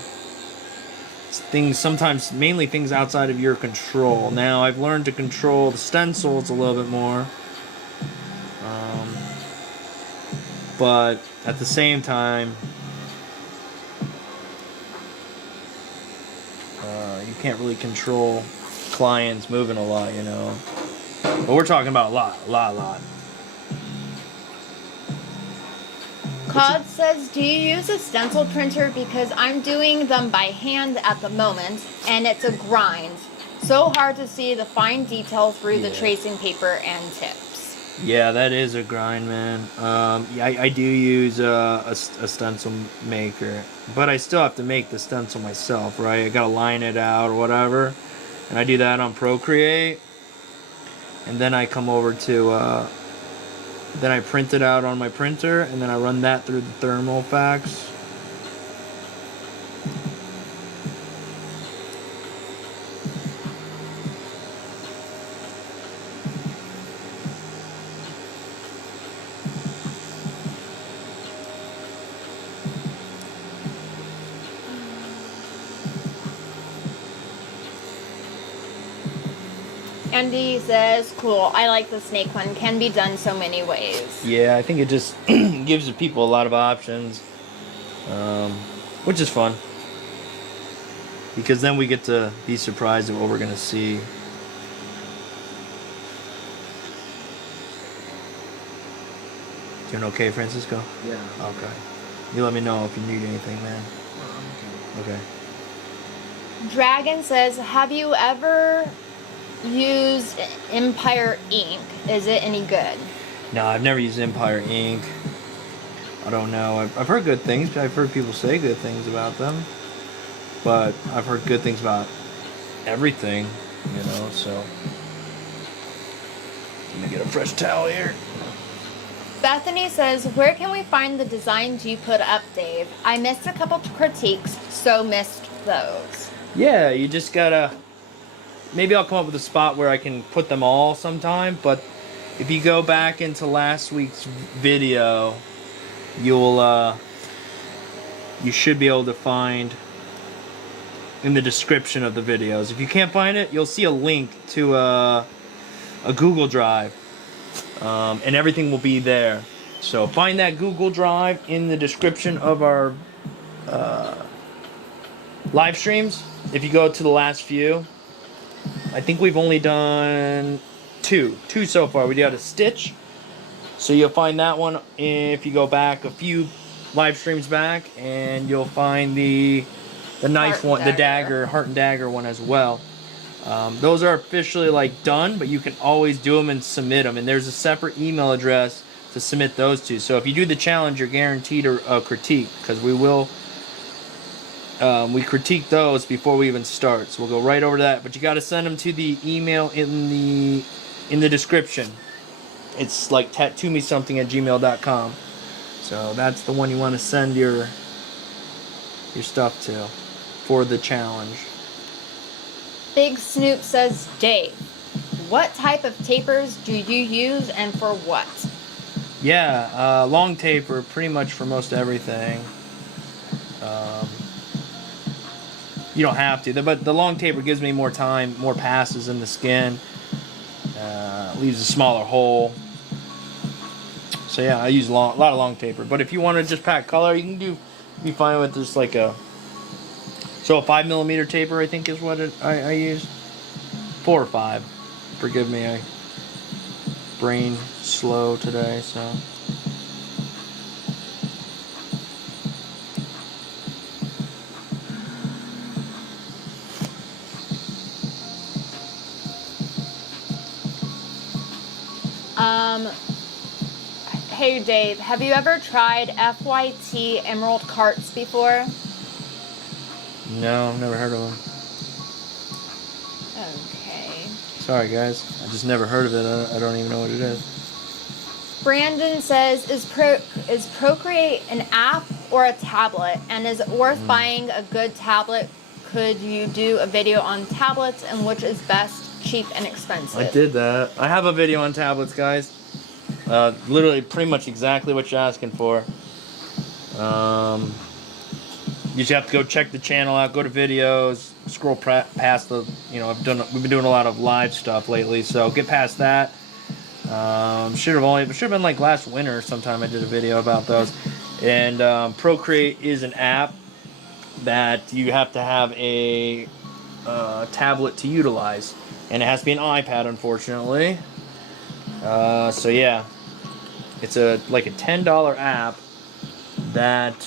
things, sometimes mainly things outside of your control. Now I've learned to control the stencils a little bit more. But at the same time, you can't really control clients moving a lot, But we're talking about a lot. Cod says, do you use a stencil printer? Because I'm doing them by hand at the moment, and it's a grind. So hard to see the fine detail through the tracing paper and tips. Yeah, that is a grind, man. I do use a stencil maker, but I still have to make the stencil myself, right? I gotta line it out or whatever, and I do that on Procreate, and then I come over to, then I print it out on my printer, and then I run that through the thermal fax. Andy says, cool, I like the snake one. Can be done so many ways. Yeah, I think it just gives the people a lot of options, which is fun. Because then we get to be surprised at what we're going to see. Doing okay, Francisco? Yeah. Okay. You let me know if you need anything, man. Okay. Dragon says, have you ever used Empire ink? Is it any good? No, I've never used Empire ink. I don't know. I've heard good things. I've heard people say good things about them. But I've heard good things about everything, so. Let me get a fresh towel here. Bethany says, where can we find the designs you put up, Dave? I missed a couple critiques, so missed those. Yeah, you just gotta... Maybe I'll come up with a spot where I can put them all sometime, but if you go back into last week's video, you should be able to find in the description of the videos. If you can't find it, you'll see a link to a Google Drive, and everything will be there. So find that Google Drive in the description of our live streams. If you go to the last few, I think we've only done two so far. We got a Stitch, so you'll find that one if you go back a few live streams back, and you'll find the knife one, the dagger, heart and dagger one as well. Those are officially done, but you can always do them and submit them, and there's a separate email address to submit those to. So if you do the challenge, you're guaranteed a critique, because we critique those before we even start, so we'll go right over to that. But you got to send them to the email in the description. It's like tattoo-me-something@gmail.com. So that's the one you want to send your stuff to for the challenge. Big Snoop says, Dave, what type of tapers do you use and for what? Yeah, long taper pretty much for most everything. You don't have to, but the long taper gives me more time, more passes in the skin. Leaves a smaller hole. So yeah, I use a lot of long taper. But if you want to just pack color, you can be fine with just like a 5mm taper, I think is what I use. 4 or 5. Forgive me, I brain slow today, so. Hey Dave, have you ever tried FYT Emerald Carts before? No, I've never heard of them. Okay. Sorry guys, I just never heard of it. I don't even know what it is. Brandon says, is Procreate an app or a tablet? And is it worth buying a good tablet? Could you do a video on tablets and which is best, cheap and expensive? I did that. I have a video on tablets, guys. Literally pretty much exactly what you're asking for. You just have to go check the channel out, go to videos, scroll past the, we've been doing a lot of live stuff lately, so get past that. Should have been like last winter sometime I did a video about those. And Procreate is an app that you have to have a tablet to utilize, and it has to be an iPad, unfortunately. So yeah, it's like a $10 app that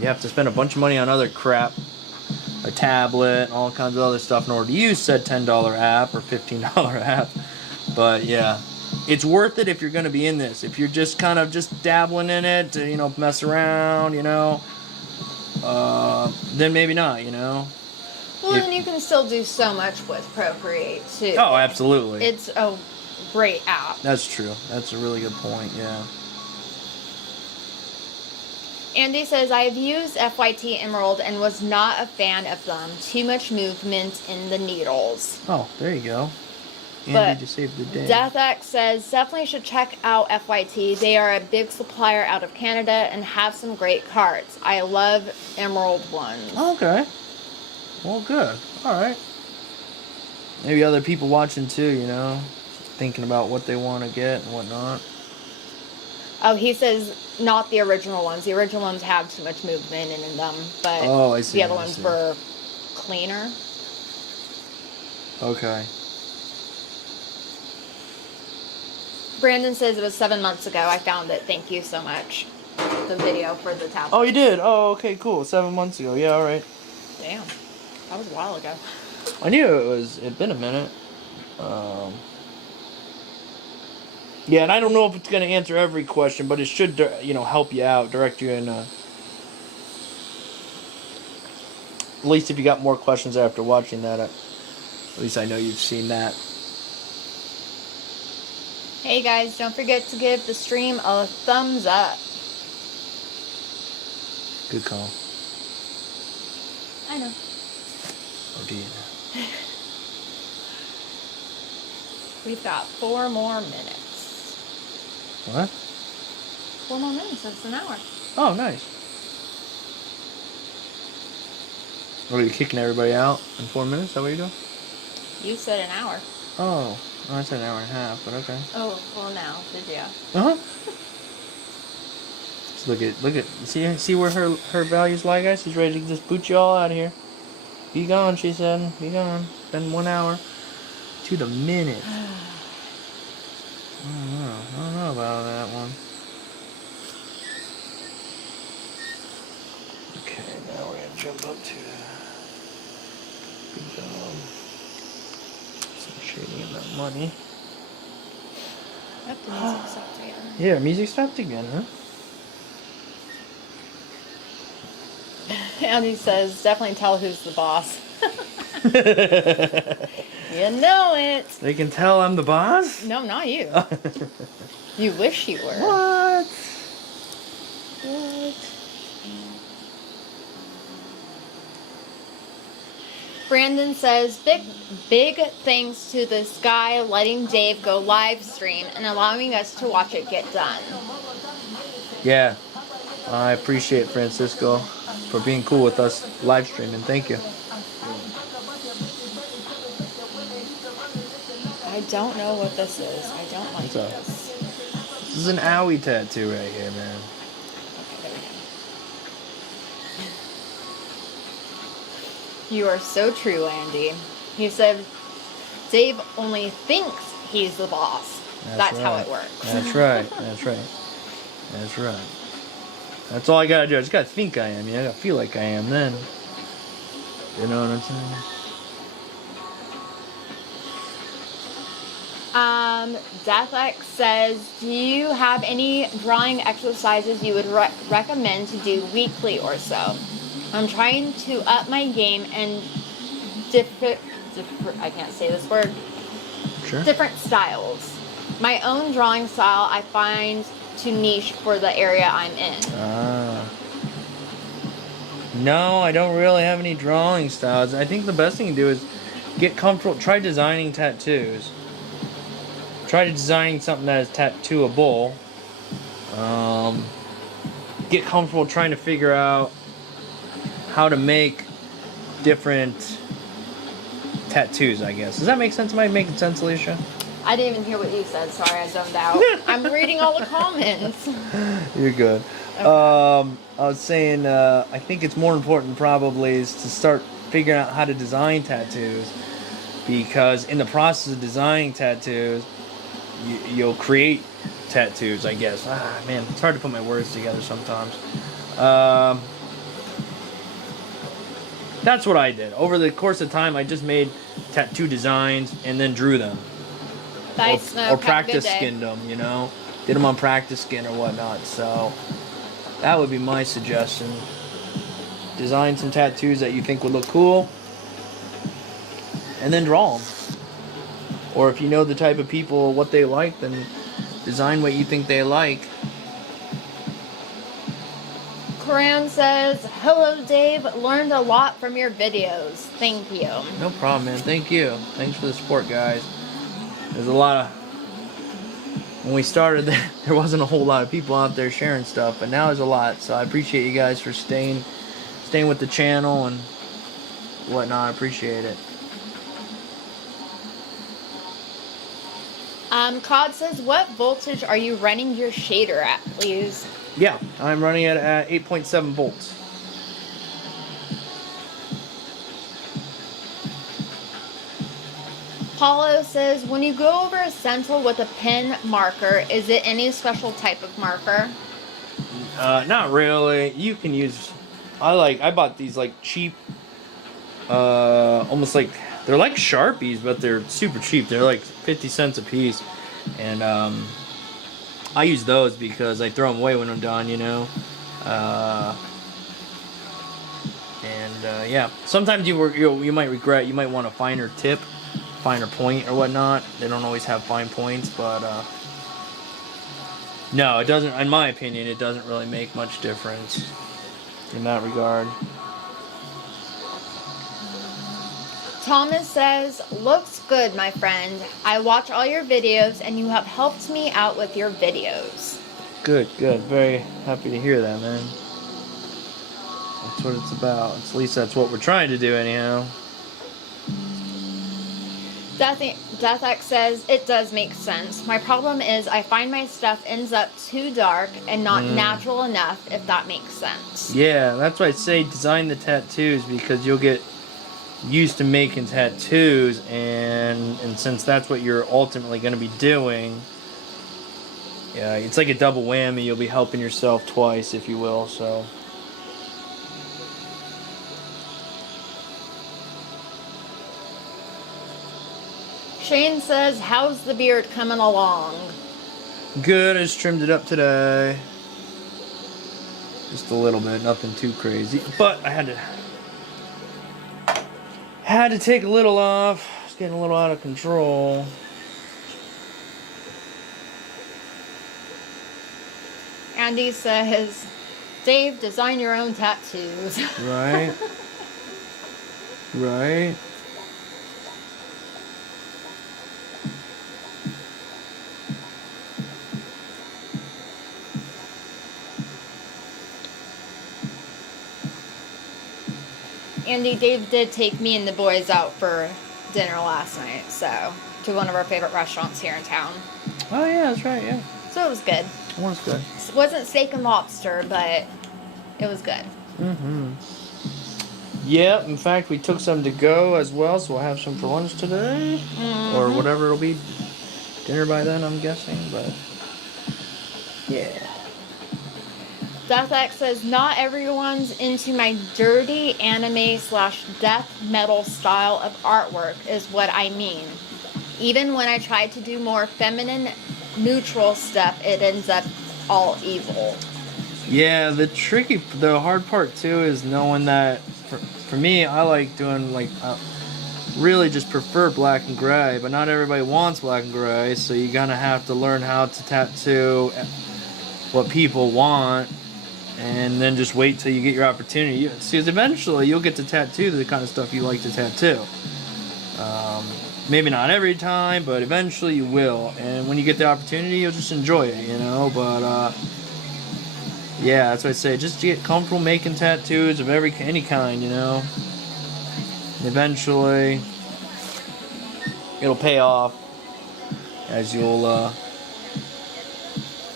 you have to spend a bunch of money on other crap, a tablet, all kinds of other stuff in order to use said $10 app or $15 app. But yeah, it's worth it if you're going to be in this. If you're just kind of just dabbling in it to, mess around, then maybe not, Well, and you can still do so much with Procreate, too. Oh, absolutely. It's a great app. That's true. That's a really good point, yeah. Andy says, I've used FYT Emerald and was not a fan of them. Too much movement in the needles. Oh, there you go. Andy But just saved the day. DeathX says, definitely should check out FYT. They are a big supplier out of Canada and have some great carts. I love Emerald ones. Okay. Well, good. All right. Maybe other people watching too, thinking about what they want to get and whatnot. Oh, he says not the original ones. The original ones have too much movement in them, but Oh, I see. the other ones were cleaner. Okay. Brandon says it was 7 months ago. I found it. Thank you so much. The video for the tablet. Oh, you did? Oh, okay, cool. 7 months ago. Yeah, all right. Damn. That was a while ago. I knew it'd been a minute. Yeah, and I don't know if it's going to answer every question, but it should, help you out, direct you in, at least if you got more questions after watching that, at least I know you've seen that. Hey guys, don't forget to give the stream a thumbs up. Good call. I know. Oh, do you? We've got 4 more minutes. What? 4 more minutes, that's an hour. Oh, nice. Are you kicking everybody out in 4 minutes? Is that what you're doing? You said an hour. Oh, I said an hour and a half, but okay. Oh, well now, did ya? Uh-huh. Just look at, see where her values lie, guys? She's ready to just boot you all out of here. Be gone, she said. Be gone. It's been 1 hour. To the minute. I don't know about that one. Okay, now we're gonna jump up to some shading in that money. Yep, the music stopped again. Yeah, music stopped again, huh? Andy says, definitely tell who's the boss. You know it. They can tell I'm the boss? No, not you. You wish you were. What? What? Brandon says, big thanks to this guy letting Dave go live stream and allowing us to watch it get done. Yeah, I appreciate Francisco for being cool with us live streaming. Thank you. I don't know what this is. I don't like What's up? this. This is an owie tattoo right here, man. Okay, there we go. You are so true, Andy. He said, Dave only thinks he's the boss. That's how right. it works. That's right. That's right. That's right. That's all I gotta do. I just gotta think I am. I gotta feel like I am then. You know what I'm saying? DeathX says, do you have any drawing exercises you would recommend to do weekly or so? I'm trying to up my game and I can't say this word. Sure. Different styles. My own drawing style I find too niche for the area I'm in. No, I don't really have any drawing styles. I think the best thing to do is get comfortable. Try designing tattoos. Try designing something that is tattooable. Get comfortable trying to figure out how to make different tattoos, I guess. Does that make sense? Am I making sense, Alicia? I didn't even hear what you said. Sorry, I zoned out. I'm reading all the comments. You're good. Okay. I was saying, I think it's more important probably is to start figuring out how to design tattoos, because in the process of designing tattoos, you'll create tattoos, I guess. Man, it's hard to put my words together sometimes. That's what I did. Over the course of time, I just made tattoo designs and then drew them. Bye, Smoke. Or practice skinned them, you know? Did them on practice skin or whatnot. So that would be my suggestion. Design some tattoos that you think would look cool, and then draw them. Or if you know the type of people, what they like, then design what you think they like. Karan says, hello, Dave. Learned a lot from your videos. Thank you. No problem, man. Thank you. Thanks for the support, guys. There's a lot of... When we started, there wasn't a whole lot of people out there sharing stuff, but now there's a lot. So I appreciate you guys for staying with the channel and whatnot. I appreciate it. Cod says, what voltage are you running your shader at, please? Yeah, I'm running it at 8.7 volts. Paulo says, when you go over a stencil with a pen marker, is it any special type of marker? Not really. You can use... I bought these like cheap, almost like... They're like Sharpies, but they're super cheap. They're like 50 cents a piece. And I use those because I throw them away when I'm done, you know. Yeah. Sometimes you might regret, you might want a finer tip, finer point or whatnot. They don't always have fine points, but no, it doesn't. In my opinion, it doesn't really make much difference in that regard. Thomas says, looks good, my friend. I watch all your videos and you have helped me out with your videos. Good. Very happy to hear that, man. That's what it's about. At least that's what we're trying to do anyhow. DeathX says, it does make sense. My problem is I find my stuff ends up too dark and not natural enough, if that makes sense. Yeah, that's why I say design the tattoos, because you'll get used to making tattoos, and since that's what you're ultimately going to be doing, yeah, it's like a double whammy. You'll be helping yourself twice, if you will. So Shane says, how's the beard coming along? good. I just trimmed it up today, just a little bit, nothing too crazy, but I had to take a little off. It's getting a little out of control. Andy says, Dave, design your own tattoos. Right. Right. Andy, Dave did take me and the boys out for dinner last night, so to one of our favorite restaurants here in town. Oh yeah, that's right. Yeah. So it was good. It was good. It wasn't steak and lobster, but it was good. Mm-hmm. Yeah, in fact, we took some to go as well, so we'll have some for lunch today. Mm-hmm. Or whatever it'll be. Dinner by then, I'm guessing, but... Yeah. DeathX says, not everyone's into my dirty anime / death metal style of artwork is what I mean. Even when I try to do more feminine, neutral stuff, it ends up all evil. Yeah, the hard part too is knowing that, for me, I like doing, like, really just prefer black and gray, but not everybody wants black and gray, so you're gonna have to learn how to tattoo what people want, and then just wait till you get your opportunity. Because eventually you'll get to tattoo the kind of stuff you like to tattoo. Maybe not every time, but eventually you will. And when you get the opportunity, you'll just enjoy it, you know. But yeah, that's what I say. Just get comfortable making tattoos of any kind, you know. And eventually, it'll pay off as you'll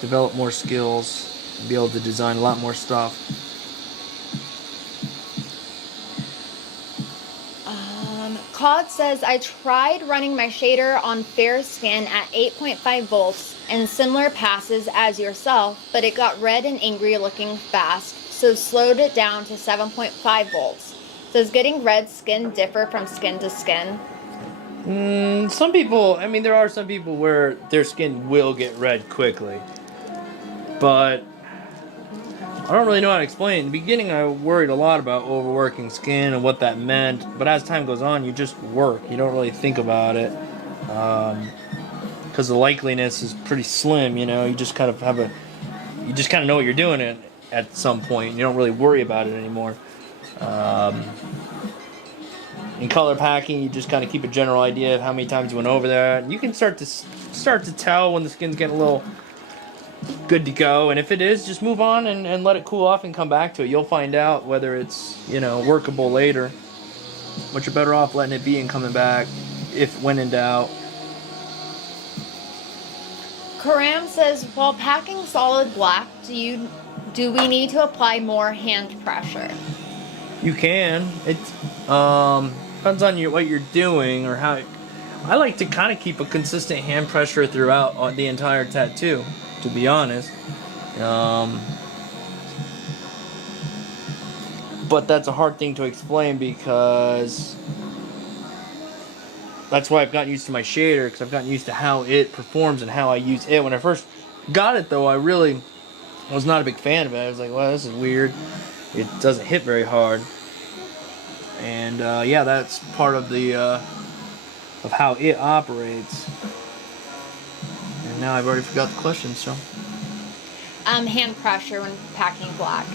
develop more skills. Be able to design a lot more stuff. Cod says, I tried running my shader on fair skin at 8.5 volts and similar passes as yourself, but it got red and angry looking fast, so slowed it down to 7.5 volts. Does getting red skin differ from skin to skin? Some people, I mean, there are some people where their skin will get red quickly, but I don't really know how to explain. In the beginning, I worried a lot about overworking skin and what that meant. But as time goes on, you just work. You don't really think about it. Because the likeliness is pretty slim, you know. You just kind of you just kind of know what you're doing at some point. You don't really worry about it anymore. In color packing, you just kind of keep a general idea of how many times you went over there. You can start to tell when the skin's getting a little good to go, and if it is, just move on and let it cool off and come back to it. You'll find out whether it's, you know, workable later, but you're better off letting it be and coming back when in doubt. Karam says, while packing solid black, do we need to apply more hand pressure? You can. It depends on what you're doing or how. I like to kind of keep a consistent hand pressure throughout the entire tattoo, to be honest. But that's a hard thing to explain because that's why I've gotten used to my shader, because I've gotten used to how it performs and how I use it. When I first got it, though, I really was not a big fan of it. I was like, well, this is weird. It doesn't hit very hard. And yeah, that's part of of how it operates. And now I've already forgot the question, so. Hand pressure when packing black.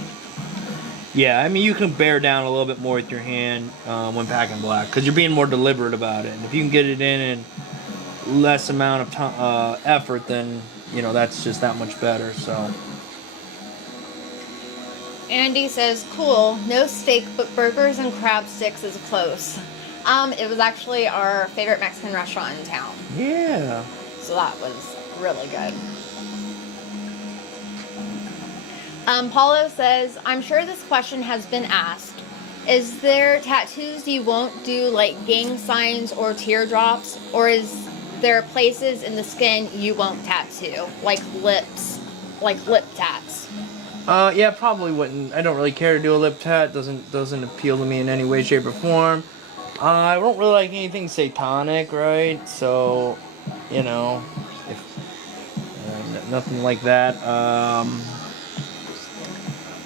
Yeah, I mean, you can bear down a little bit more with your hand when packing black, because you're being more deliberate about it. And if you can get it in less amount of effort, then, you know, that's just that much better, so. Andy says, cool, no steak, but burgers and crab sticks is close. It was actually our favorite Mexican restaurant in town. Yeah. So that was really good. Paulo says, I'm sure this question has been asked. Is there tattoos you won't do, like gang signs or teardrops? Or is there places in the skin you won't tattoo? Like lips, like lip tats? Yeah, probably wouldn't. I don't really care to do a lip tat. Doesn't appeal to me in any way, shape, or form. I don't really like anything satanic, right? So, you know, nothing like that.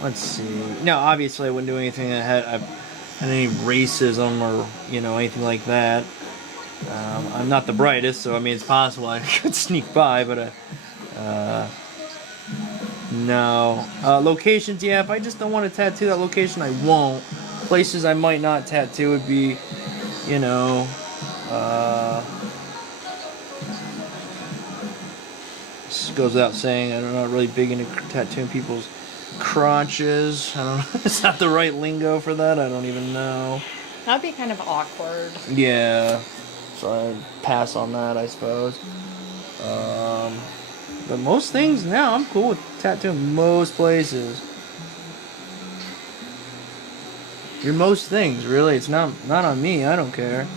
Let's see. No, obviously I wouldn't do anything that had any racism or, you know, anything like that. I'm not the brightest, so I mean it's possible I could sneak by, but No. Locations, yeah, if I just don't want to tattoo that location, I won't. Places I might not tattoo would be, you know, this goes without saying, I'm not really big into tattooing people's crotches. I don't know. It's not the right lingo for that. I don't even know. That'd be kind of awkward. Yeah. So I'd pass on that, I suppose. But most things now, I'm cool with tattooing most places. Your most things, really. It's not on me. I don't care.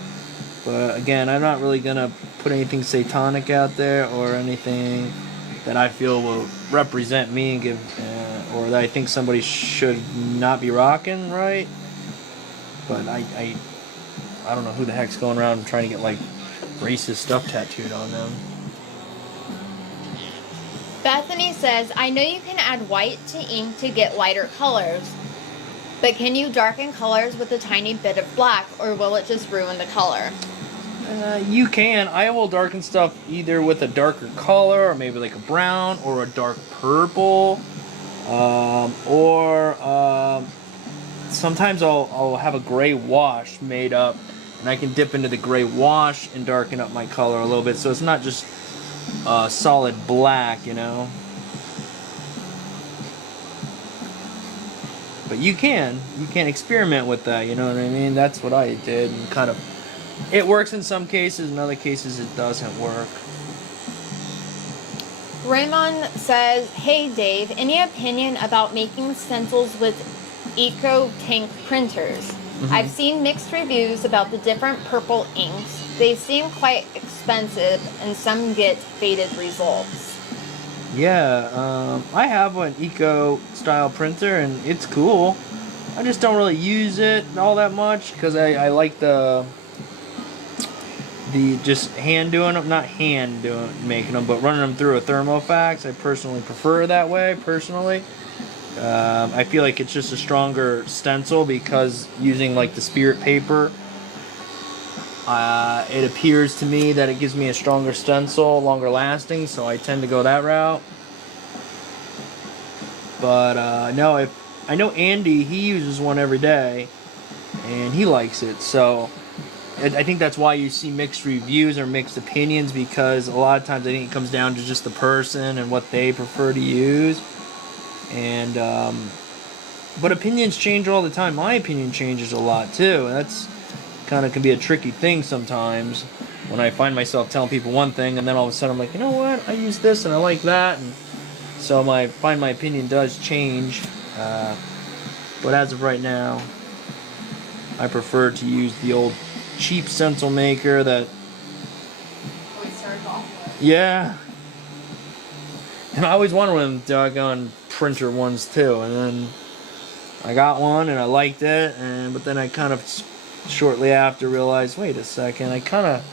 But again, I'm not really gonna put anything satanic out there or anything that I feel will represent me and give, or that I think somebody should not be rocking, right? But I don't know who the heck's going around trying to get like racist stuff tattooed on them. Bethany says, I know you can add white to ink to get lighter colors, but can you darken colors with a tiny bit of black, or will it just ruin the color? You can. I will darken stuff either with a darker color, or maybe like a brown, or a dark purple, or sometimes I'll have a gray wash made up, and I can dip into the gray wash and darken up my color a little bit, so it's not just solid black, you know. But you can experiment with that, you know what I mean? That's what I did, and kind of, it works in some cases, in other cases it doesn't work. Raymond says, hey Dave, any opinion about making stencils with Eco Tank printers? I've seen mixed reviews about the different purple inks. They seem quite expensive and some get faded results. Yeah, I have an eco style printer and it's cool. I just don't really use it all that much because I like the just hand doing them, not hand doing making them, but running them through a thermofax. I personally prefer it that way, personally. I feel like it's just a stronger stencil because using like the spirit paper, it appears to me that it gives me a stronger stencil, longer lasting, so I tend to go that route. But no, if I know Andy, he uses one every day, and he likes it. So I think that's why you see mixed reviews or mixed opinions, because a lot of times I think it comes down to just the person and what they prefer to use. And but opinions change all the time. My opinion changes a lot too, and that's kind of can be a tricky thing sometimes when I find myself telling people one thing and then all of a sudden I'm like, you know what, I use this and I like that, and so my opinion does change. But as of right now, I prefer to use the old cheap stencil maker that We started off with. yeah. And I always wanted one of them doggone printer ones too, and then I got one and I liked it, but then I kind of shortly after realized, wait a second, I kind of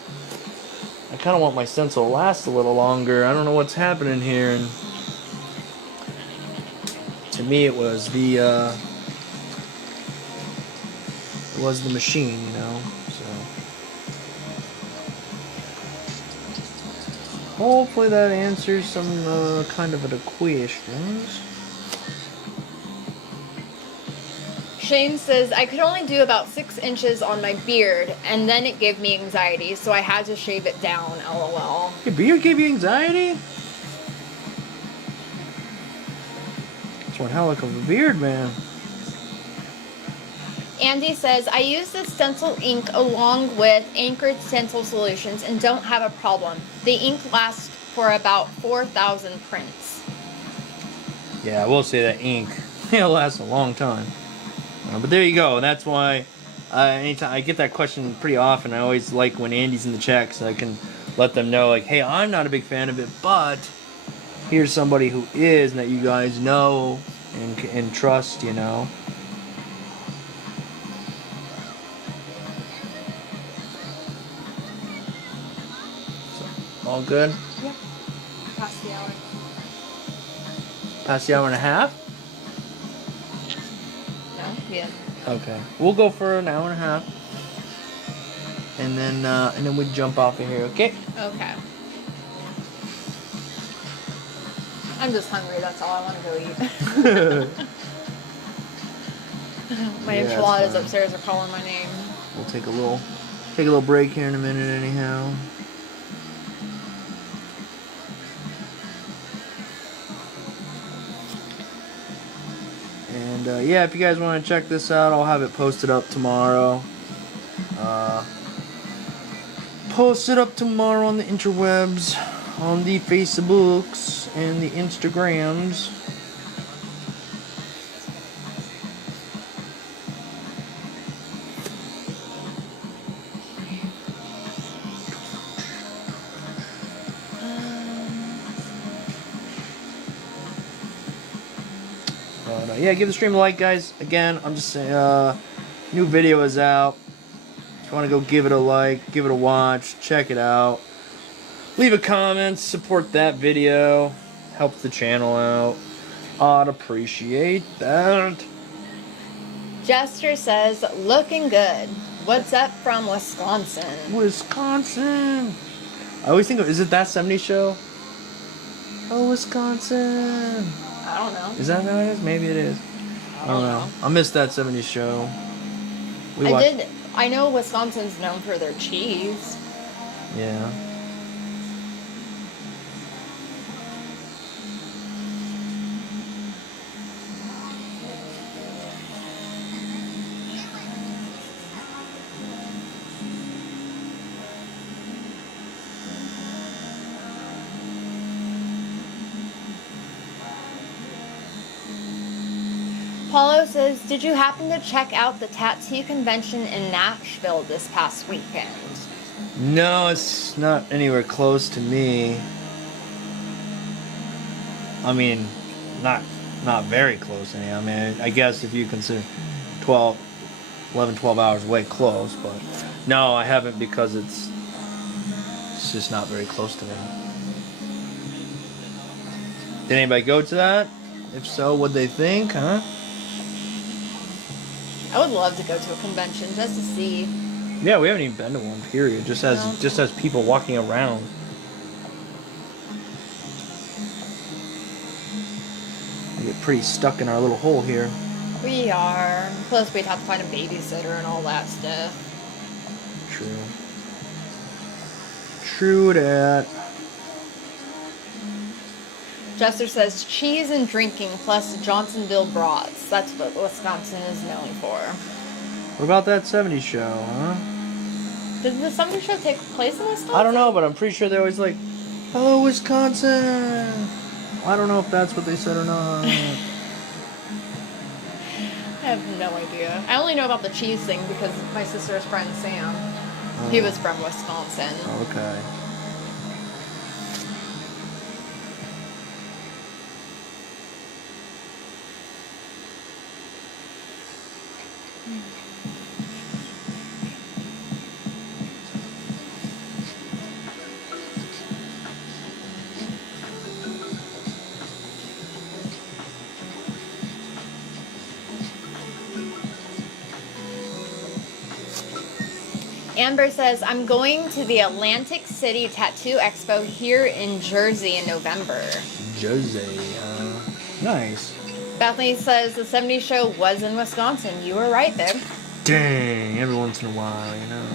want my stencil to last a little longer. I don't know what's happening here, and to me it was the machine, you know. So hopefully that answers some kind of the questions. Shane says, I could only do about 6 inches on my beard, and then it gave me anxiety, so I had to shave it down, lol. Your beard gave you anxiety? That's one hell of a beard, man. Andy says, I use the stencil ink along with anchored stencil solutions and don't have a problem. The ink lasts for about 4,000 prints. Yeah, I will say that ink, it'll last a long time. But there you go. That's why anytime I get that question pretty often, I always like when Andy's in the chat, so I can let them know, like, hey, I'm not a big fan of it, but here's somebody who is, and that you guys know and trust, you know. So, all good? Yep. Past the hour. Past the hour and a half? No? Yeah. Okay. We'll go for an hour and a half. And then we jump off of here, okay? Okay. I'm just hungry, that's all. I want to go eat. My Yeah, it's enchiladas fine. upstairs are calling my name. We'll take a little break here in a minute anyhow. And yeah, if you guys want to check this out, I'll have it posted up tomorrow. Posted up tomorrow on the interwebs, on the Facebooks and the Instagrams. But yeah, give the stream a like, guys. Again, I'm just saying, new video is out. If you want to go give it a like, give it a watch, check it out. Leave a comment, support that video. Helps the channel out. I'd appreciate that. Jester says, looking good. What's up from Wisconsin? Wisconsin. I always think of, is it That 70s Show? Oh, Wisconsin. I don't know. Is that how it is? Maybe it is. I don't know. I missed That 70s Show. I know Wisconsin's known for their cheese. Yeah. Paulo says, did you happen to check out the tattoo convention in Nashville this past weekend? No, it's not anywhere close to me. I mean, not very close to me. I mean, I guess if you consider 12 hours away close, but no, I haven't because it's just not very close to me. Did anybody go to that? If so, what'd they think, huh? I would love to go to a convention just to see. Yeah, we haven't even been to one, period. Just as people walking around. We get pretty stuck in our little hole here. We are. Plus, we'd have to find a babysitter and all that stuff. True. True that. Jester says, cheese and drinking plus Johnsonville brats. That's what Wisconsin is known for. What about That 70s Show, huh? Did the 70s show take place in Wisconsin? I don't know, but I'm pretty sure they're always like, hello, Wisconsin. I don't know if that's what they said or not. I have no idea. I only know about the cheese thing because my sister's friend Sam, he was from Wisconsin. Okay. Amber says, I'm going to the Atlantic City Tattoo Expo here in Jersey in November. Jose, nice. Bethany says, the 70s show was in Wisconsin. You were right, babe. Dang, every once in a while, you know.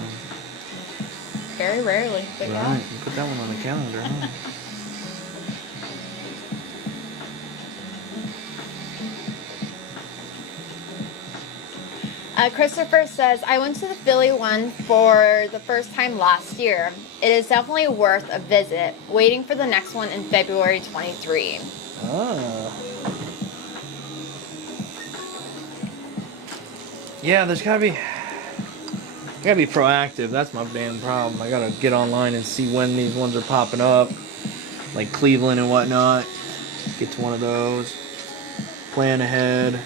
Very rarely, but yeah. Right, you put that one on the calendar, huh? Christopher says, I went to the Philly one for the first time last year. It is definitely worth a visit. Waiting for the next one in February 23. Oh. Yeah, there's gotta be proactive. That's my damn problem. I gotta get online and see when these ones are popping up, like Cleveland and whatnot. Get to one of those. Plan ahead.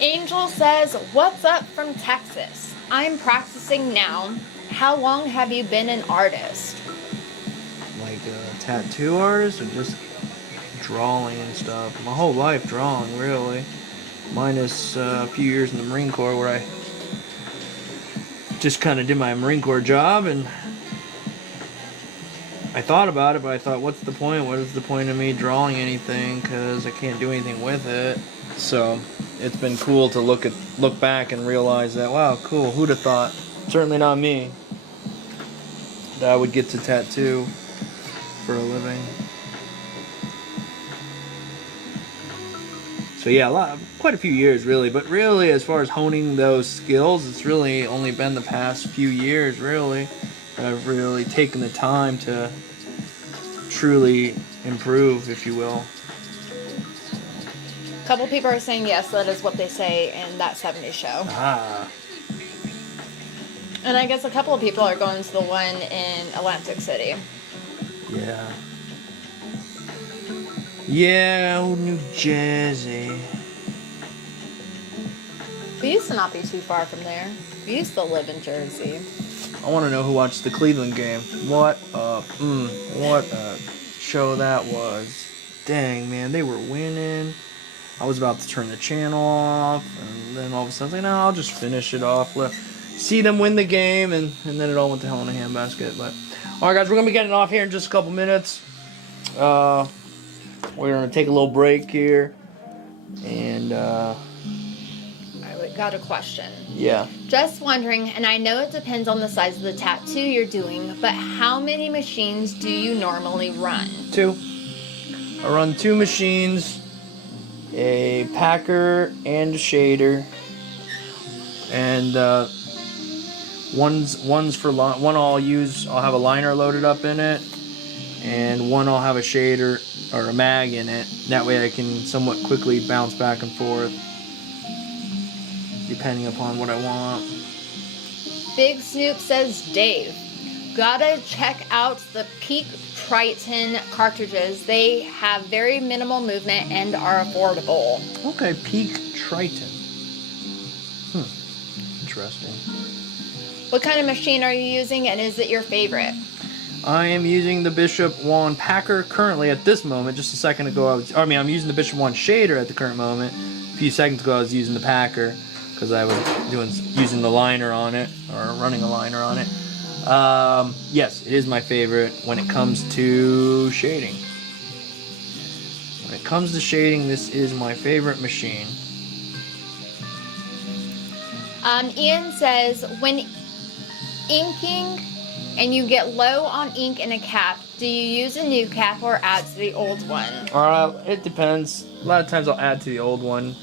Angel says, what's up from Texas? I'm practicing now. How long have you been an artist? Like a tattoo artist or just drawing and stuff? My whole life drawing, really. Minus a few years in the Marine Corps where I just kind of did my Marine Corps job and I thought about it, but I thought, what's the point? What is the point of me drawing anything? Because I can't do anything with it. So it's been cool to look back and realize that, wow, cool. Who'd have thought? Certainly not me. That I would get to tattoo for a living. So yeah, quite a few years really. But really, as far as honing those skills, it's really only been the past few years, really. I've really taken the time to truly improve, if you will. A couple people are saying yes, that is what they say in that 70s show. Ah. And I guess a couple of people are going to the one in Atlantic City. Yeah. Yeah, old New Jersey. We used to not be too far from there. We used to live in Jersey. I want to know who watched the Cleveland game. What a show that was. Dang, man, they were winning. I was about to turn the channel off, and then all of a sudden I was like, no, I'll just finish it off. See them win the game, and then it all went to hell in a handbasket. But alright guys, we're going to be getting off here in just a couple minutes. We're going to take a little break here. And I got a question. yeah. Just wondering, and I know it depends on the size of the tattoo you're doing, but how many machines do you normally run? 2. I run 2 machines, a packer and a shader, and one's for one I'll have a liner loaded up in it, and one I'll have a shader or a mag in it. That way I can somewhat quickly bounce back and forth depending upon what I want. Big Snoop says, Dave, gotta check out the Peak Triton cartridges. They have very minimal movement and are affordable. Okay, Peak Triton. Interesting. What kind of machine are you using, and is it your favorite? I am using the Bishop Wand Packer currently at this moment. I'm using the Bishop Wand Shader at the current moment. A few seconds ago I was using the Packer because I was using the liner on it, or running a liner on it. Yes, it is my favorite when it comes to shading. When it comes to shading, this is my favorite machine. Ian says, when inking and you get low on ink in a cap, do you use a new cap or add to the old one? It depends. A lot of times I'll add to the old one.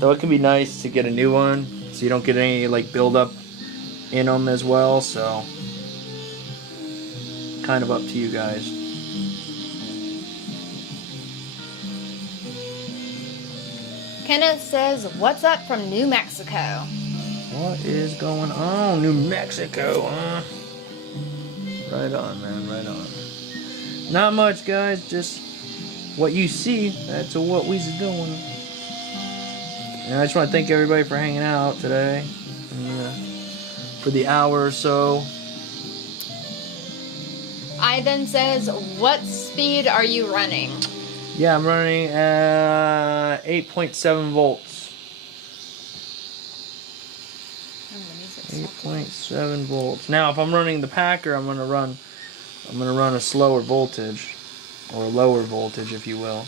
Though it can be nice to get a new one so you don't get any buildup in them as well. So kind of up to you guys. Kenneth says, what's up from New Mexico? What is going on, New Mexico, huh? Right on, man, right on. Not much, guys, just what you see, that's what we's doing. And I just want to thank everybody for hanging out today, for the hour or so. Ivan says, what speed are you running? Yeah, I'm running 8.7 volts. 8.7 volts. Now, if I'm running the Packer, I'm gonna run a slower voltage, or a lower voltage, if you will.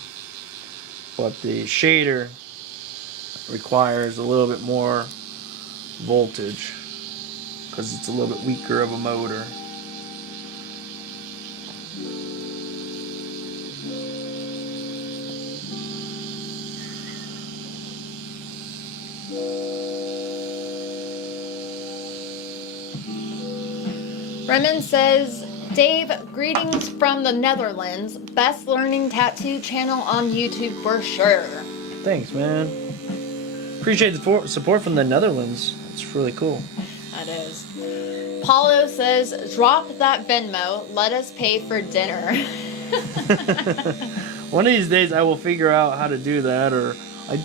But the shader requires a little bit more voltage because it's a little bit weaker of a motor. Remen says, Dave, greetings from the Netherlands. Best learning tattoo channel on YouTube for sure. Thanks, man. Appreciate the support from the Netherlands. It's really cool. That is. Paulo says, drop that Venmo. Let us pay for dinner. One of these days I will figure out how to do that, or I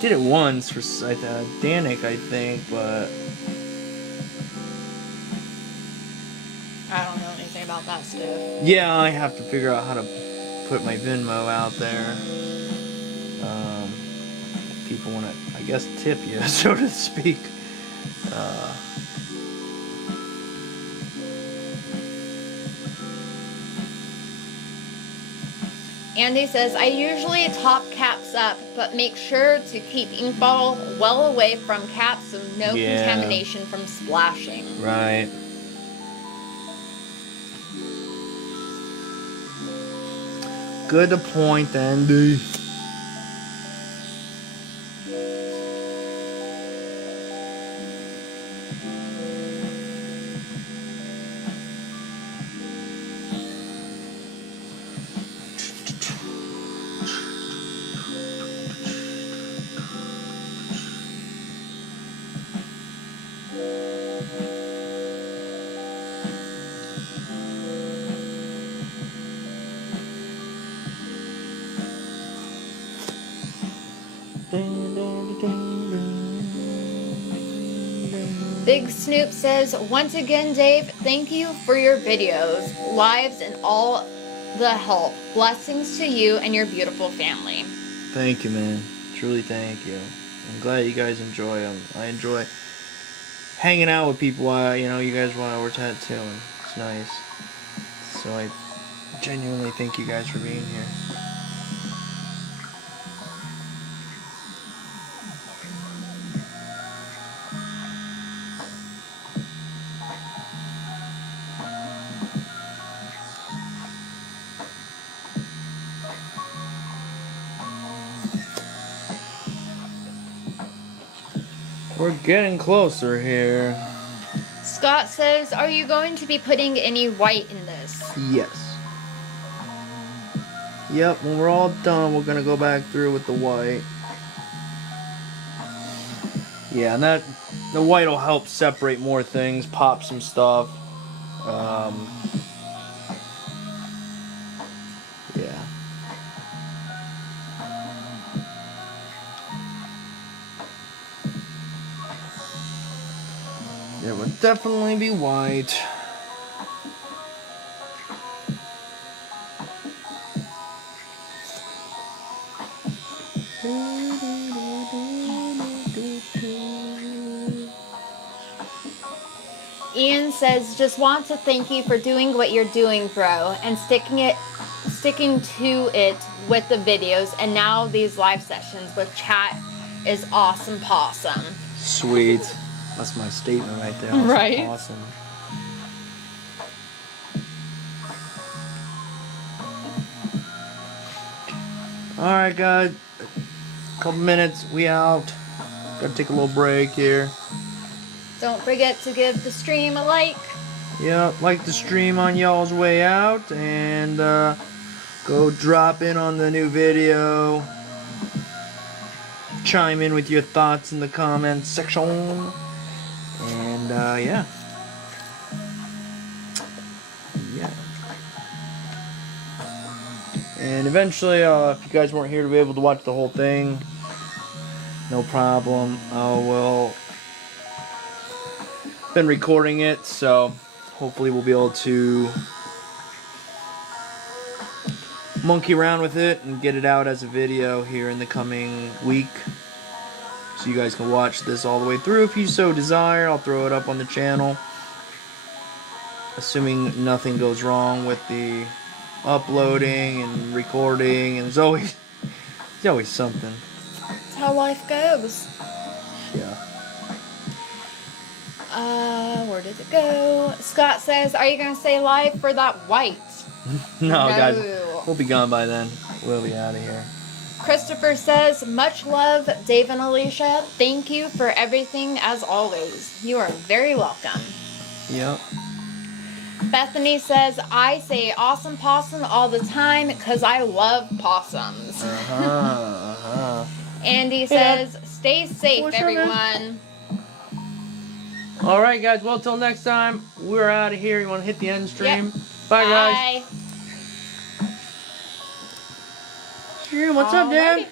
did it once for Danik, I think, but I don't know anything about that stuff. yeah, I have to figure out how to put my Venmo out there. If people want to, I guess, tip you, so to speak. Andy says, I usually top caps up, but make sure to keep ink bottle well away from caps so no contamination from splashing. Right. Good point, Andy. Big Snoop says, once again, Dave, thank you for your videos, lives, and all the help. Blessings to you and your beautiful family. Thank you, man. Truly thank you. I'm glad you guys enjoy them. I enjoy hanging out with people while, you guys while we're tattooing. It's nice. So I genuinely thank you guys for being here. We're getting closer here. Scott says, are you going to be putting any white in this? Yes. Yep, when we're all done, we're gonna go back through with the white. Yeah, and the white will help separate more things, pop some stuff. Yeah. There will definitely be white. Ian says, just want to thank you for doing what you're doing, bro, and sticking to it with the videos, and now these live sessions with chat is awesome possum. Sweet. That's my statement right there. Awesome, right? Awesome. Alright, guys. Couple minutes. We out. Gotta take a little break here. Don't forget to give the stream a like. Yeah, like the stream on y'all's way out, and go drop in on the new video. Chime in with your thoughts in the comments section. And yeah. And eventually, if you guys weren't here to be able to watch the whole thing, no problem. I will. Been recording it, so hopefully we'll be able to monkey around with it and get it out as a video here in the coming week, so you guys can watch this all the way through if you so desire. I'll throw it up on the channel, assuming nothing goes wrong with the uploading and recording, and there's always something. That's how life goes. Yeah. Where did it go? Scott says, are you going to stay live for that white? No, guys, we'll be gone by then. We'll be out of here. Christopher says, much love, Dave and Alicia. Thank you for everything as always. You are very welcome. Yep. Bethany says, I say awesome possum all the time because I love possums. Andy says, stay safe, everyone. Alright, guys. Well, till next time, we're out of here. You want to hit the end stream? Yep. Bye, guys. Bye. What's up, Dan? Alrighty.